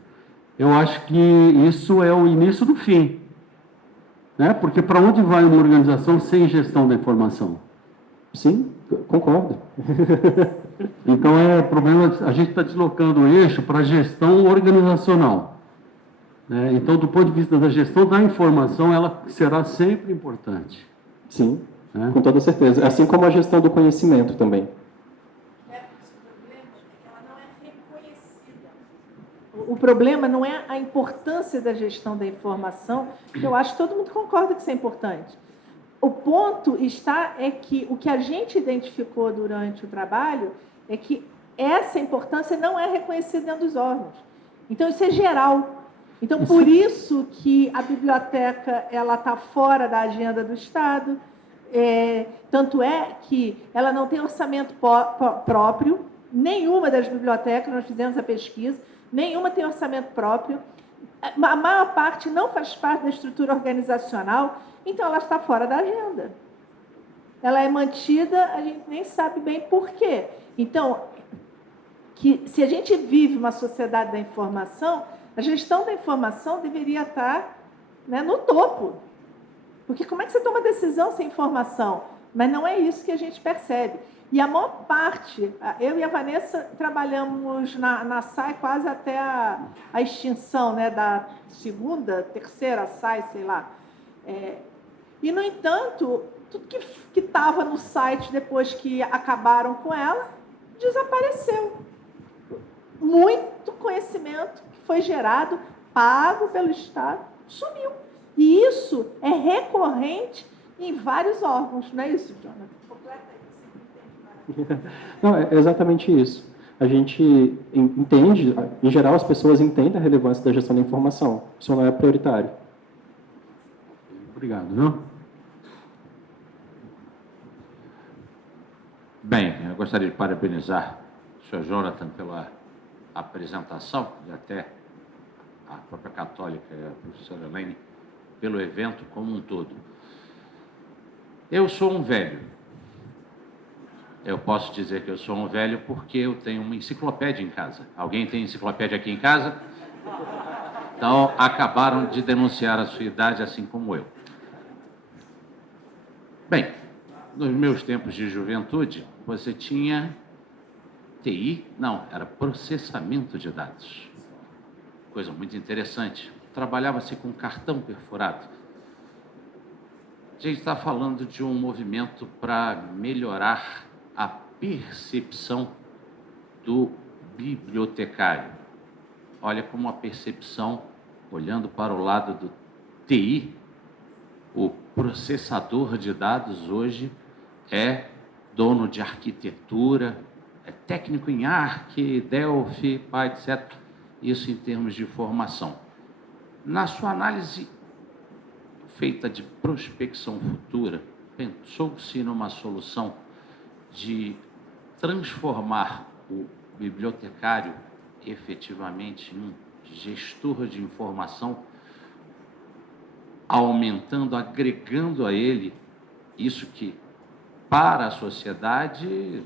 eu acho que isso é o início do fim. Né? Porque para onde vai uma organização sem gestão da informação? Sim, concordo. Então, problema, a gente está deslocando o eixo para a gestão organizacional. Né? Então, do ponto de vista da gestão da informação, ela será sempre importante. Sim, né? Com toda certeza. Assim como a gestão do conhecimento também. O problema não é a importância da gestão da informação, que eu acho que todo mundo concorda que isso é importante. O ponto é que o que a gente identificou durante o trabalho é que essa importância não é reconhecida dentro dos órgãos. Então, isso é geral. Então, por isso que a biblioteca está fora da agenda do Estado, tanto é que ela não tem orçamento próprio, nenhuma das bibliotecas, nós fizemos a pesquisa, nenhuma tem orçamento próprio, a maior parte não faz parte da estrutura organizacional, então ela está fora da agenda. Ela é mantida, a gente nem sabe bem por quê. Então, se a gente vive uma sociedade da informação, a gestão da informação deveria estar, né, no topo. Porque como é que você toma decisão sem informação? Mas não é isso que a gente percebe. E a maior parte, eu e a Vanessa trabalhamos na SAI quase até a extinção, né, da terceira SAI, sei lá. E, no entanto, tudo que estava no site depois que acabaram com ela, desapareceu. Muito conhecimento que foi gerado, pago pelo Estado, sumiu. E isso é recorrente em vários órgãos, não é isso, Jonathan? Completa aí. Não, é exatamente isso. A gente entende, em geral, as pessoas entendem a relevância da gestão da informação. Isso não é prioritário. Obrigado, viu? Bem, eu gostaria de parabenizar o senhor Jonathan pela apresentação e até a própria Católica e a professora Elaine pelo evento como um todo. Eu sou um velho. Eu posso dizer que eu sou um velho porque eu tenho uma enciclopédia em casa. Alguém tem enciclopédia aqui em casa? Então, acabaram de denunciar a sua idade, assim como eu. Bem, nos meus tempos de juventude, você tinha TI? Não, era processamento de dados. Coisa muito interessante. Trabalhava-se com cartão perfurado. A gente está falando de um movimento para melhorar a percepção do bibliotecário. Olha como a percepção, olhando para o lado do TI, o processador de dados hoje é dono de arquitetura, é técnico em Arc, Delphi, etc. Isso em termos de formação. Na sua análise feita de prospecção futura, pensou-se numa solução de transformar o bibliotecário efetivamente em um gestor de informação, aumentando, agregando a ele isso que, para a sociedade,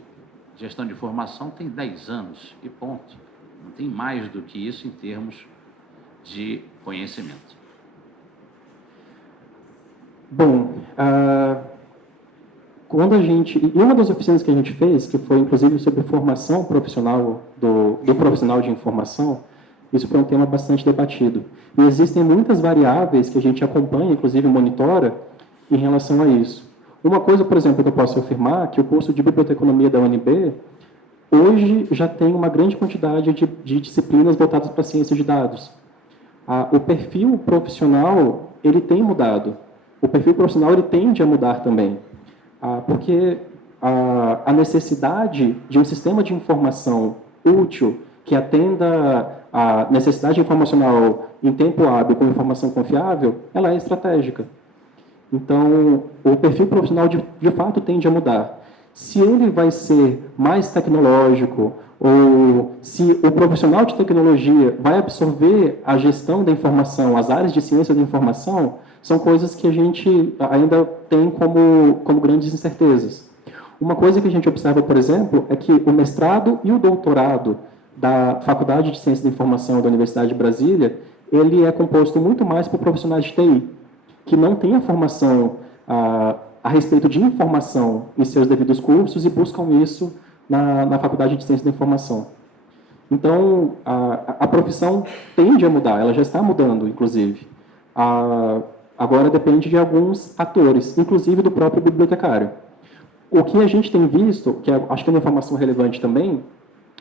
gestão de informação tem 10 anos e ponto. Não tem mais do que isso em termos de conhecimento. Bom, quando a gente... Em uma das oficinas que a gente fez, que foi inclusive sobre formação profissional do profissional de informação, isso foi um tema bastante debatido. E existem muitas variáveis que a gente acompanha, inclusive monitora, em relação a isso. Uma coisa, por exemplo, que eu posso afirmar, que o curso de Biblioteconomia da UNB, hoje já tem uma grande quantidade de disciplinas voltadas para a ciência de dados. O perfil profissional, ele tem mudado. O perfil profissional, ele tende a mudar também. Porque a necessidade de um sistema de informação útil, que atenda a necessidade informacional em tempo hábil com informação confiável, ela é estratégica. Então, o perfil profissional, de fato, tende a mudar. Se ele vai ser mais tecnológico, ou se o profissional de tecnologia vai absorver a gestão da informação, as áreas de ciência da informação, são coisas que a gente ainda tem como grandes incertezas. Uma coisa que a gente observa, por exemplo, é que o mestrado e o doutorado da Faculdade de Ciência da Informação da Universidade de Brasília, ele é composto muito mais por profissionais de TI, que não têm a formação a respeito de informação em seus devidos cursos e buscam isso na Faculdade de Ciência da Informação. Então, a profissão tende a mudar, ela já está mudando, inclusive. Agora depende de alguns atores, inclusive do próprio bibliotecário. O que a gente tem visto, que acho que é uma informação relevante também,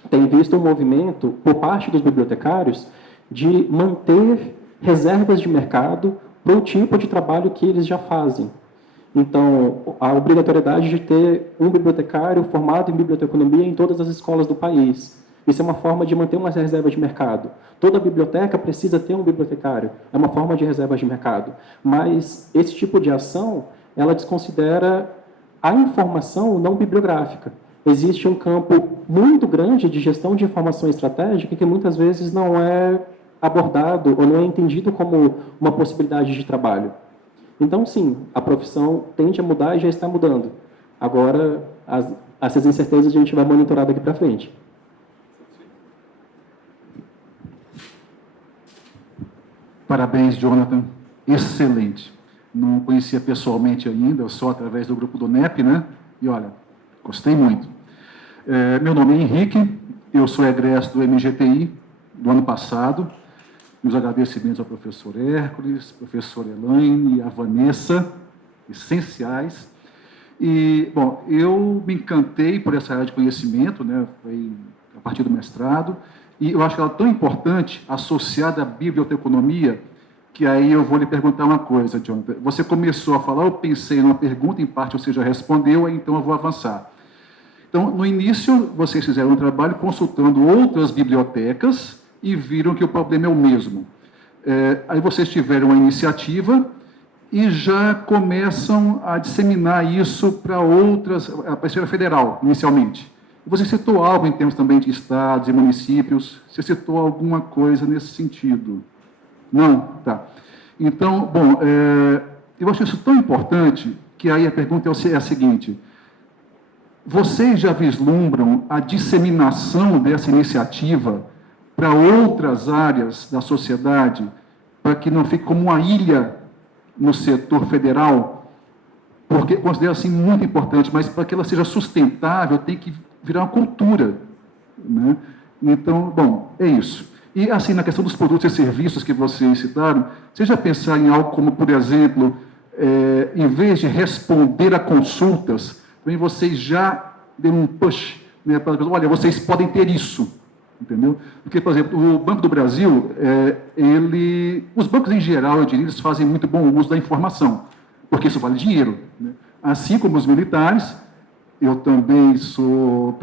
tem visto um movimento, por parte dos bibliotecários, de manter reservas de mercado para o tipo de trabalho que eles já fazem. Então, a obrigatoriedade de ter um bibliotecário formado em biblioteconomia em todas as escolas do país. Isso é uma forma de manter uma reserva de mercado. Toda biblioteca precisa ter um bibliotecário. É uma forma de reserva de mercado. Mas esse tipo de ação, ela desconsidera a informação não bibliográfica. Existe um campo muito grande de gestão de informação estratégica que muitas vezes não é abordado ou não é entendido como uma possibilidade de trabalho. Então, sim, a profissão tende a mudar e já está mudando. Agora, essas incertezas a gente vai monitorar daqui para frente. Parabéns, Jonathan. Excelente. Não conhecia pessoalmente ainda, só através do grupo do NEP, né? E olha, gostei muito. Meu nome é Henrique, eu sou egresso do MGTI do ano passado. Meus agradecimentos ao professor Hércules, professor Elaine e a Vanessa, essenciais. E, bom, eu me encantei por essa área de conhecimento, né? Foi a partir do mestrado, e eu acho que ela é tão importante, associada à biblioteconomia, que aí eu vou lhe perguntar uma coisa, Jonathan. Você começou a falar, eu pensei numa pergunta, em parte você já respondeu, então eu vou avançar. Então, no início, vocês fizeram um trabalho consultando outras bibliotecas e viram que o problema é o mesmo. Aí vocês tiveram uma iniciativa e já começam a disseminar isso para outras, para a esfera federal, inicialmente. Você citou algo em termos também de estados e municípios? Você citou alguma coisa nesse sentido? Não? Tá. Então, bom, eu acho isso tão importante que aí a pergunta é a seguinte: vocês já vislumbram a disseminação dessa iniciativa para outras áreas da sociedade, para que não fique como uma ilha no setor federal? Porque eu considero assim muito importante, mas para que ela seja sustentável, tem que virar uma cultura, né? Então, bom, é isso. E, assim, na questão dos produtos e serviços que vocês citaram, vocês já pensaram em algo como, por exemplo, em vez de responder a consultas, também vocês já deram um push, né, para as pessoas, olha, vocês podem ter isso, entendeu? Porque, por exemplo, o Banco do Brasil, os bancos em geral, eu diria, eles fazem muito bom uso da informação, porque isso vale dinheiro, né? Assim como os militares, eu também sou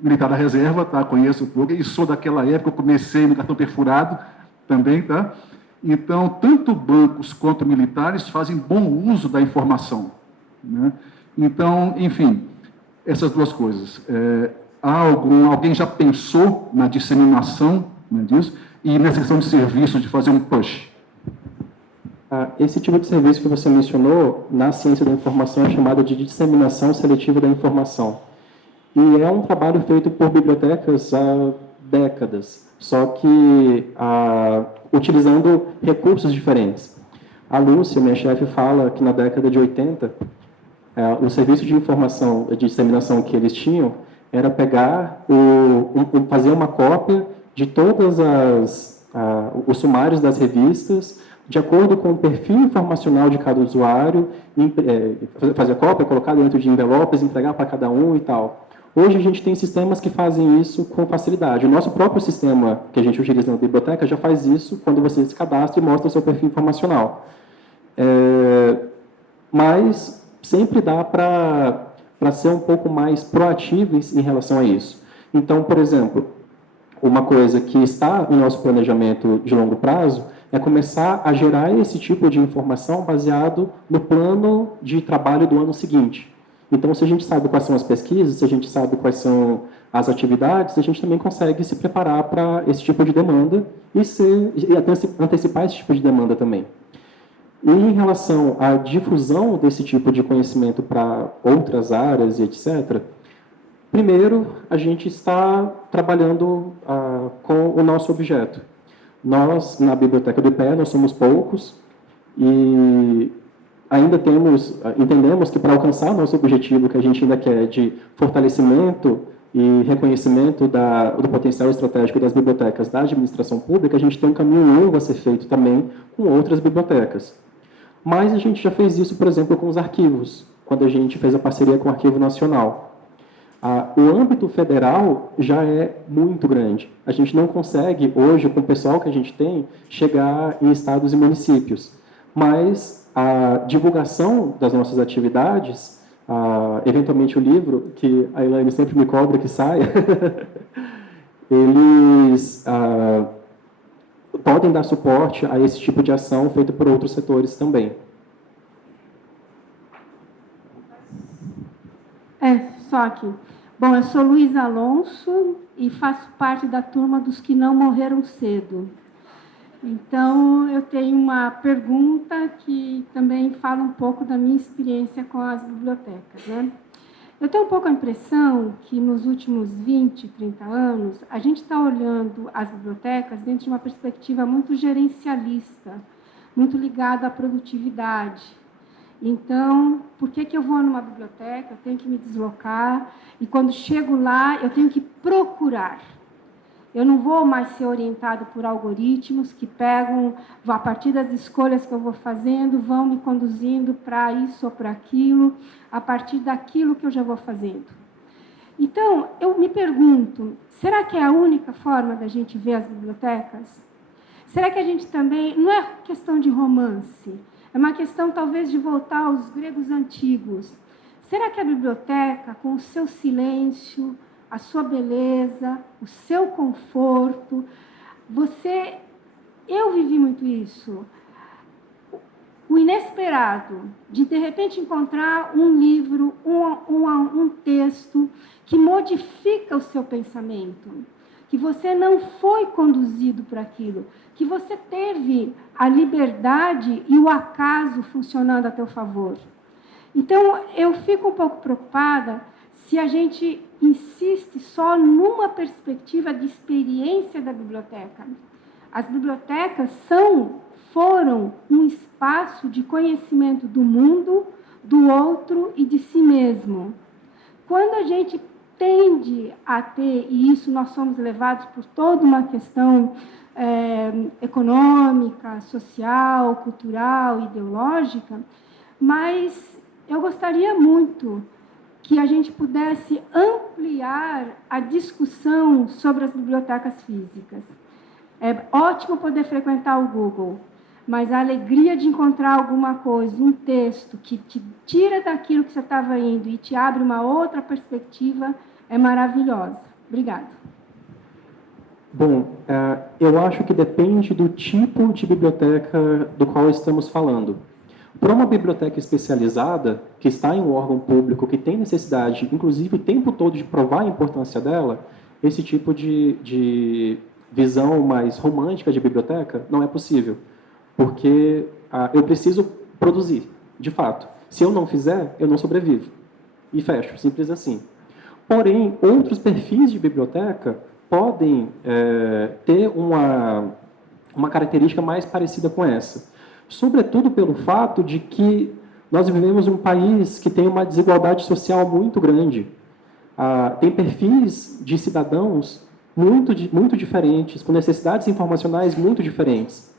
militar da reserva, tá? Conheço um pouco, e sou daquela época, eu comecei no cartão perfurado também, tá? Então, tanto bancos quanto militares fazem bom uso da informação, né? Então, enfim, essas duas coisas. Alguém já pensou na disseminação, né, disso? E nessa questão de serviço, de fazer um push? Esse tipo de serviço que você mencionou, na ciência da informação, é chamado de disseminação seletiva da informação. E é um trabalho feito por bibliotecas há décadas, só que utilizando recursos diferentes. A Lúcia, minha chefe, fala que na década de 80, o serviço de informação, de disseminação que eles tinham, era pegar, fazer uma cópia de todas os sumários das revistas, de acordo com o perfil informacional de cada usuário, fazer a cópia, colocar dentro de envelopes, entregar para cada um e tal. Hoje a gente tem sistemas que fazem isso com facilidade. O nosso próprio sistema que a gente utiliza na biblioteca já faz isso quando você se cadastra e mostra o seu perfil informacional. Mas sempre dá para ser um pouco mais proativo em relação a isso. Então, por exemplo, uma coisa que está no nosso planejamento de longo prazo é começar a gerar esse tipo de informação baseado no plano de trabalho do ano seguinte. Então, se a gente sabe quais são as pesquisas, se a gente sabe quais são as atividades, a gente também consegue se preparar para esse tipo de demanda e antecipar esse tipo de demanda também. E em relação à difusão desse tipo de conhecimento para outras áreas e etc., primeiro, a gente está trabalhando com o nosso objeto. Nós, na Biblioteca do IPE, nós somos poucos e ainda entendemos que para alcançar nosso objetivo, que a gente ainda quer de fortalecimento e reconhecimento do potencial estratégico das bibliotecas da administração pública, a gente tem um caminho longo a ser feito também com outras bibliotecas. Mas a gente já fez isso, por exemplo, com os arquivos, quando a gente fez a parceria com o Arquivo Nacional. O âmbito federal já é muito grande. A gente não consegue, hoje, com o pessoal que a gente tem, chegar em estados e municípios. Mas a divulgação das nossas atividades, eventualmente o livro, que a Elaine sempre me cobra que saia, eles podem dar suporte a esse tipo de ação feito por outros setores também. Só aqui. Bom, eu sou Luísa Alonso e faço parte da turma dos que não morreram cedo. Então, eu tenho uma pergunta que também fala um pouco da minha experiência com as bibliotecas, né? Eu tenho um pouco a impressão que nos últimos 20, 30 anos, a gente está olhando as bibliotecas dentro de uma perspectiva muito gerencialista, muito ligada à produtividade. Então, por que eu vou numa biblioteca? Eu tenho que me deslocar, e quando chego lá, eu tenho que procurar. Eu não vou mais ser orientado por algoritmos que pegam, a partir das escolhas que eu vou fazendo, vão me conduzindo para isso ou para aquilo, a partir daquilo que eu já vou fazendo. Então, eu me pergunto, será que é a única forma da gente ver as bibliotecas? Será que a gente também... Não é questão de romance, é uma questão, talvez, de voltar aos gregos antigos. Será que a biblioteca, com o seu silêncio, a sua beleza, o seu conforto... Eu vivi muito isso. O inesperado, de repente, encontrar um livro, um texto que modifica o seu pensamento, que você não foi conduzido para aquilo, que você teve a liberdade e o acaso funcionando a teu favor. Então, eu fico um pouco preocupada se a gente insiste só numa perspectiva de experiência da biblioteca. As bibliotecas foram um espaço de conhecimento do mundo, do outro e de si mesmo. Quando a gente tende a ter, e isso nós somos levados por toda uma questão econômica, social, cultural, ideológica, mas eu gostaria muito que a gente pudesse ampliar a discussão sobre as bibliotecas físicas. É ótimo poder frequentar o Google, mas a alegria de encontrar alguma coisa, um texto que te tira daquilo que você estava indo e te abre uma outra perspectiva, é maravilhosa. Obrigada. Bom, eu acho que depende do tipo de biblioteca do qual estamos falando. Para uma biblioteca especializada, que está em um órgão público, que tem necessidade, inclusive o tempo todo, de provar a importância dela, esse tipo de visão mais romântica de biblioteca não é possível, porque eu preciso produzir, de fato. Se eu não fizer, eu não sobrevivo. E fecho, simples assim. Porém, outros perfis de biblioteca podem ter uma característica mais parecida com essa. Sobretudo pelo fato de que nós vivemos em um país que tem uma desigualdade social muito grande. Tem perfis de cidadãos muito diferentes, com necessidades informacionais muito diferentes.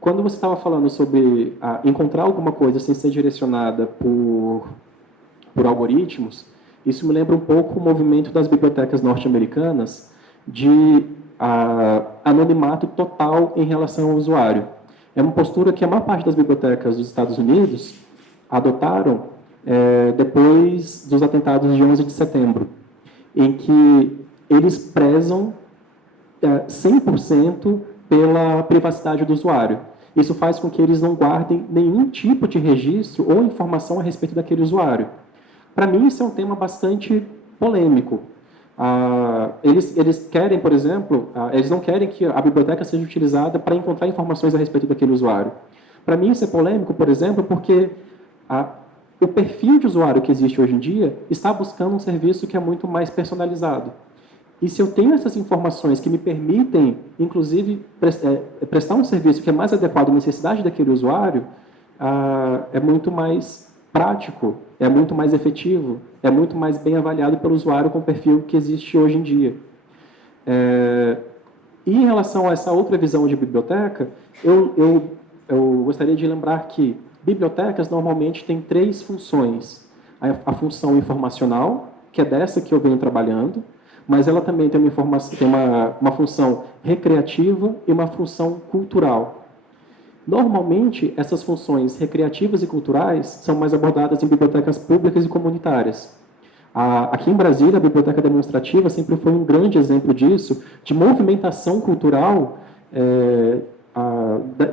Quando você estava falando sobre encontrar alguma coisa sem ser direcionada por algoritmos, isso me lembra um pouco o movimento das bibliotecas norte-americanas de anonimato total em relação ao usuário. É uma postura que a maior parte das bibliotecas dos Estados Unidos adotaram depois dos atentados de 11 de setembro, em que eles prezam 100% pela privacidade do usuário. Isso faz com que eles não guardem nenhum tipo de registro ou informação a respeito daquele usuário. Para mim, isso é um tema bastante polêmico. Eles querem, por exemplo, eles não querem que a biblioteca seja utilizada para encontrar informações a respeito daquele usuário. Para mim, isso é polêmico, por exemplo, porque o perfil de usuário que existe hoje em dia está buscando um serviço que é muito mais personalizado. E se eu tenho essas informações que me permitem, inclusive, prestar um serviço que é mais adequado à necessidade daquele usuário, é muito mais prático, é muito mais efetivo, é muito mais bem avaliado pelo usuário com o perfil que existe hoje em dia. E em relação a essa outra visão de biblioteca, eu gostaria de lembrar que bibliotecas normalmente têm 3 funções. A função informacional, que é dessa que eu venho trabalhando, mas ela também tem uma função recreativa e uma função cultural. Normalmente, essas funções recreativas e culturais são mais abordadas em bibliotecas públicas e comunitárias. Aqui em Brasília, a biblioteca demonstrativa sempre foi um grande exemplo disso, de movimentação cultural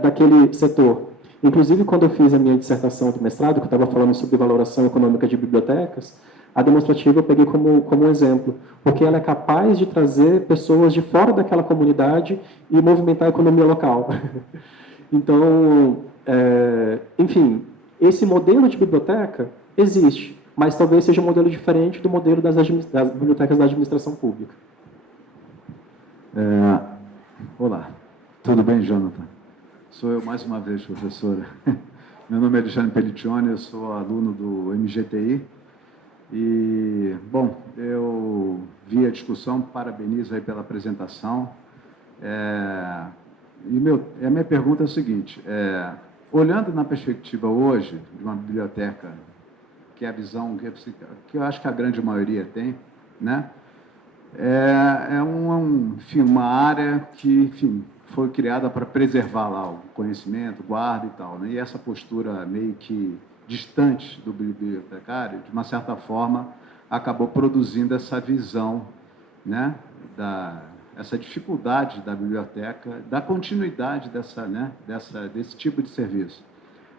daquele setor. Inclusive, quando eu fiz a minha dissertação de mestrado, que eu estava falando sobre valoração econômica de bibliotecas, a demonstrativa eu peguei como um exemplo, porque ela é capaz de trazer pessoas de fora daquela comunidade e movimentar a economia local. Então, enfim, esse modelo de biblioteca existe, mas talvez seja um modelo diferente do modelo das bibliotecas da administração pública. Olá, tudo bem, Jonathan? Sou eu mais uma vez, professora. Meu nome é Alexandre Pelliccioni, eu sou aluno do MGTI E, bom, eu vi a discussão, parabenizo aí pela apresentação. A minha pergunta é o seguinte, olhando na perspectiva hoje de uma biblioteca, que é a visão que eu acho que a grande maioria tem, né? Enfim, uma área que, enfim, foi criada para preservar lá o conhecimento, guarda e tal, né? E essa postura meio que distante do bibliotecário, de uma certa forma, acabou produzindo essa visão, né? Essa dificuldade da biblioteca, da continuidade desse tipo de serviço.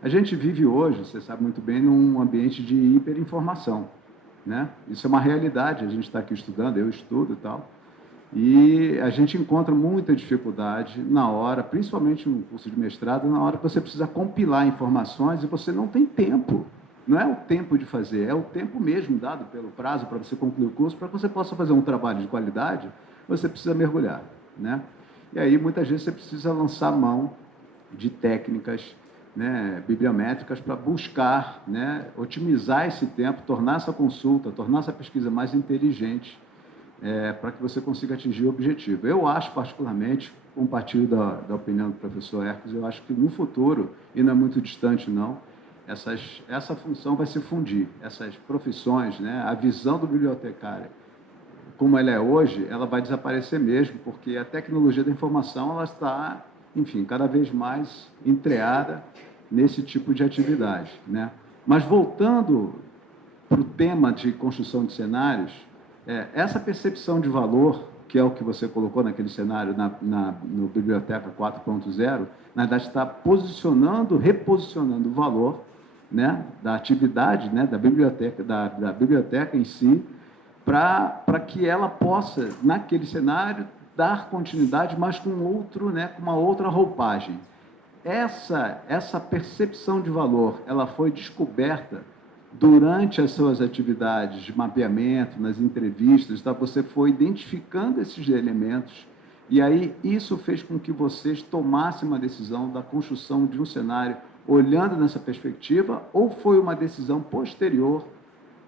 A gente vive hoje, você sabe muito bem, num ambiente de hiperinformação, né? Isso é uma realidade, a gente está aqui estudando, eu estudo e tal, e a gente encontra muita dificuldade na hora, principalmente no curso de mestrado, na hora que você precisa compilar informações e você não tem tempo. Não é o tempo de fazer, é o tempo mesmo dado pelo prazo para você concluir o curso, para que você possa fazer um trabalho de qualidade, você precisa mergulhar, né? E aí, muitas vezes, você precisa lançar mão de técnicas, né, bibliométricas para buscar, né, otimizar esse tempo, tornar essa consulta, tornar essa pesquisa mais inteligente, para que você consiga atingir o objetivo. Eu acho, particularmente, compartilho da opinião do professor Hercules, eu acho que no futuro, e não é muito distante não, essa função vai se fundir, essas profissões, né, a visão do bibliotecário, como ela é hoje, ela vai desaparecer mesmo, porque a tecnologia da informação ela está, enfim, cada vez mais entreada nesse tipo de atividade, né? Mas voltando para o tema de construção de cenários, essa percepção de valor, que é o que você colocou naquele cenário no Biblioteca 4.0, na verdade está reposicionando o valor, né, da atividade, né, da biblioteca em si, para que ela possa, naquele cenário, dar continuidade, mas com outro, né, com uma outra roupagem. Essa percepção de valor, ela foi descoberta durante as suas atividades de mapeamento, nas entrevistas, tá? Você foi identificando esses elementos e aí isso fez com que vocês tomassem uma decisão da construção de um cenário olhando nessa perspectiva, ou foi uma decisão posterior,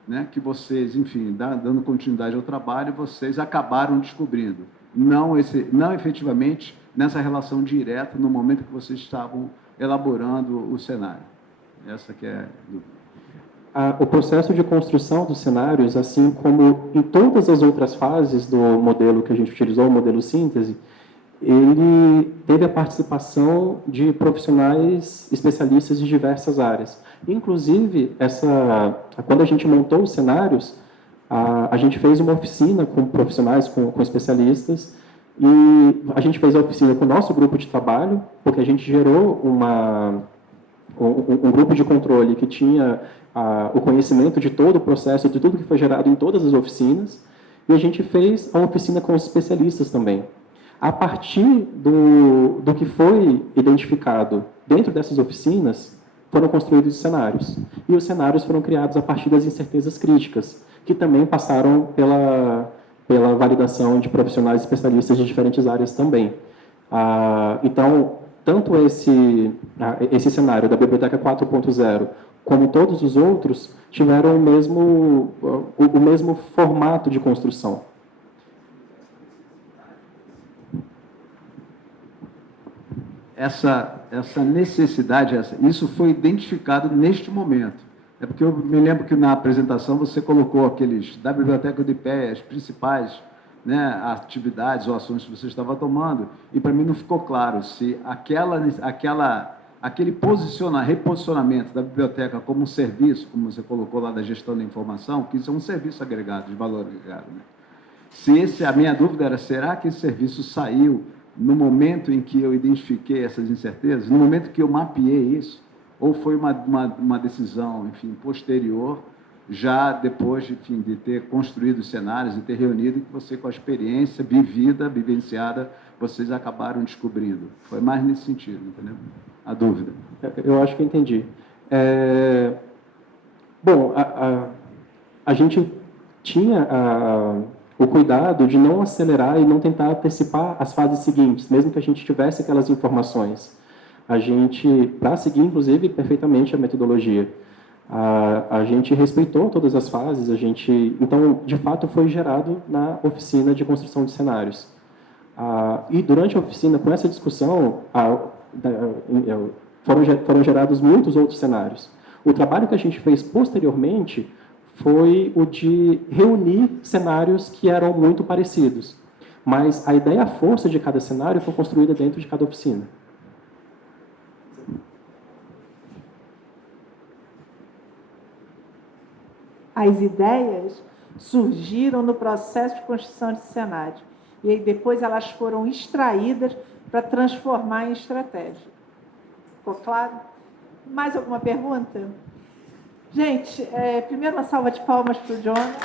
né, que vocês, enfim, dando continuidade ao trabalho, vocês acabaram descobrindo, não efetivamente nessa relação direta no momento que vocês estavam elaborando o cenário? Essa que é a dúvida. O processo de construção dos cenários, assim como em todas as outras fases do modelo que a gente utilizou, o modelo síntese, ele teve a participação de profissionais especialistas de diversas áreas. Inclusive, quando a gente montou os cenários, a gente fez uma oficina com profissionais, com especialistas, e a gente fez a oficina com o nosso grupo de trabalho, porque a gente gerou um grupo de controle que tinha o conhecimento de todo o processo, de tudo que foi gerado em todas as oficinas, e a gente fez a oficina com os especialistas também. A partir do que foi identificado dentro dessas oficinas, foram construídos os cenários. E os cenários foram criados a partir das incertezas críticas, que também passaram pela validação de profissionais especialistas de diferentes áreas também. Então, tanto esse cenário da Biblioteca 4.0, como todos os outros, tiveram o mesmo formato de construção. Essa necessidade, isso foi identificado neste momento. É porque eu me lembro que na apresentação você colocou aqueles, da Biblioteca de Pé, as principais, né, atividades ou ações que você estava tomando, e para mim não ficou claro se aquele reposicionamento da biblioteca como um serviço, como você colocou lá da gestão da informação, que isso é um serviço agregado, de valor agregado, né? A minha dúvida era, será que esse serviço saiu no momento em que eu identifiquei essas incertezas, no momento que eu mapeei isso, ou foi uma decisão, enfim, posterior, já depois, enfim, de ter construído os cenários e ter reunido, e que você, com a experiência vivenciada, vocês acabaram descobrindo? Foi mais nesse sentido, entendeu? A dúvida. Eu acho que eu entendi. Bom, a gente tinha o cuidado de não acelerar e não tentar antecipar as fases seguintes, mesmo que a gente tivesse aquelas informações. A gente, para seguir, inclusive, perfeitamente a metodologia. A gente respeitou todas as fases, então, de fato, foi gerado na oficina de construção de cenários. E durante a oficina, com essa discussão, foram gerados muitos outros cenários. O trabalho que a gente fez posteriormente foi o de reunir cenários que eram muito parecidos. Mas a ideia, a força de cada cenário foi construída dentro de cada oficina. As ideias surgiram no processo de construção de cenário. E aí depois elas foram extraídas para transformar em estratégia. Ficou claro? Mais alguma pergunta? Gente, primeiro uma salva de palmas para o Jonas.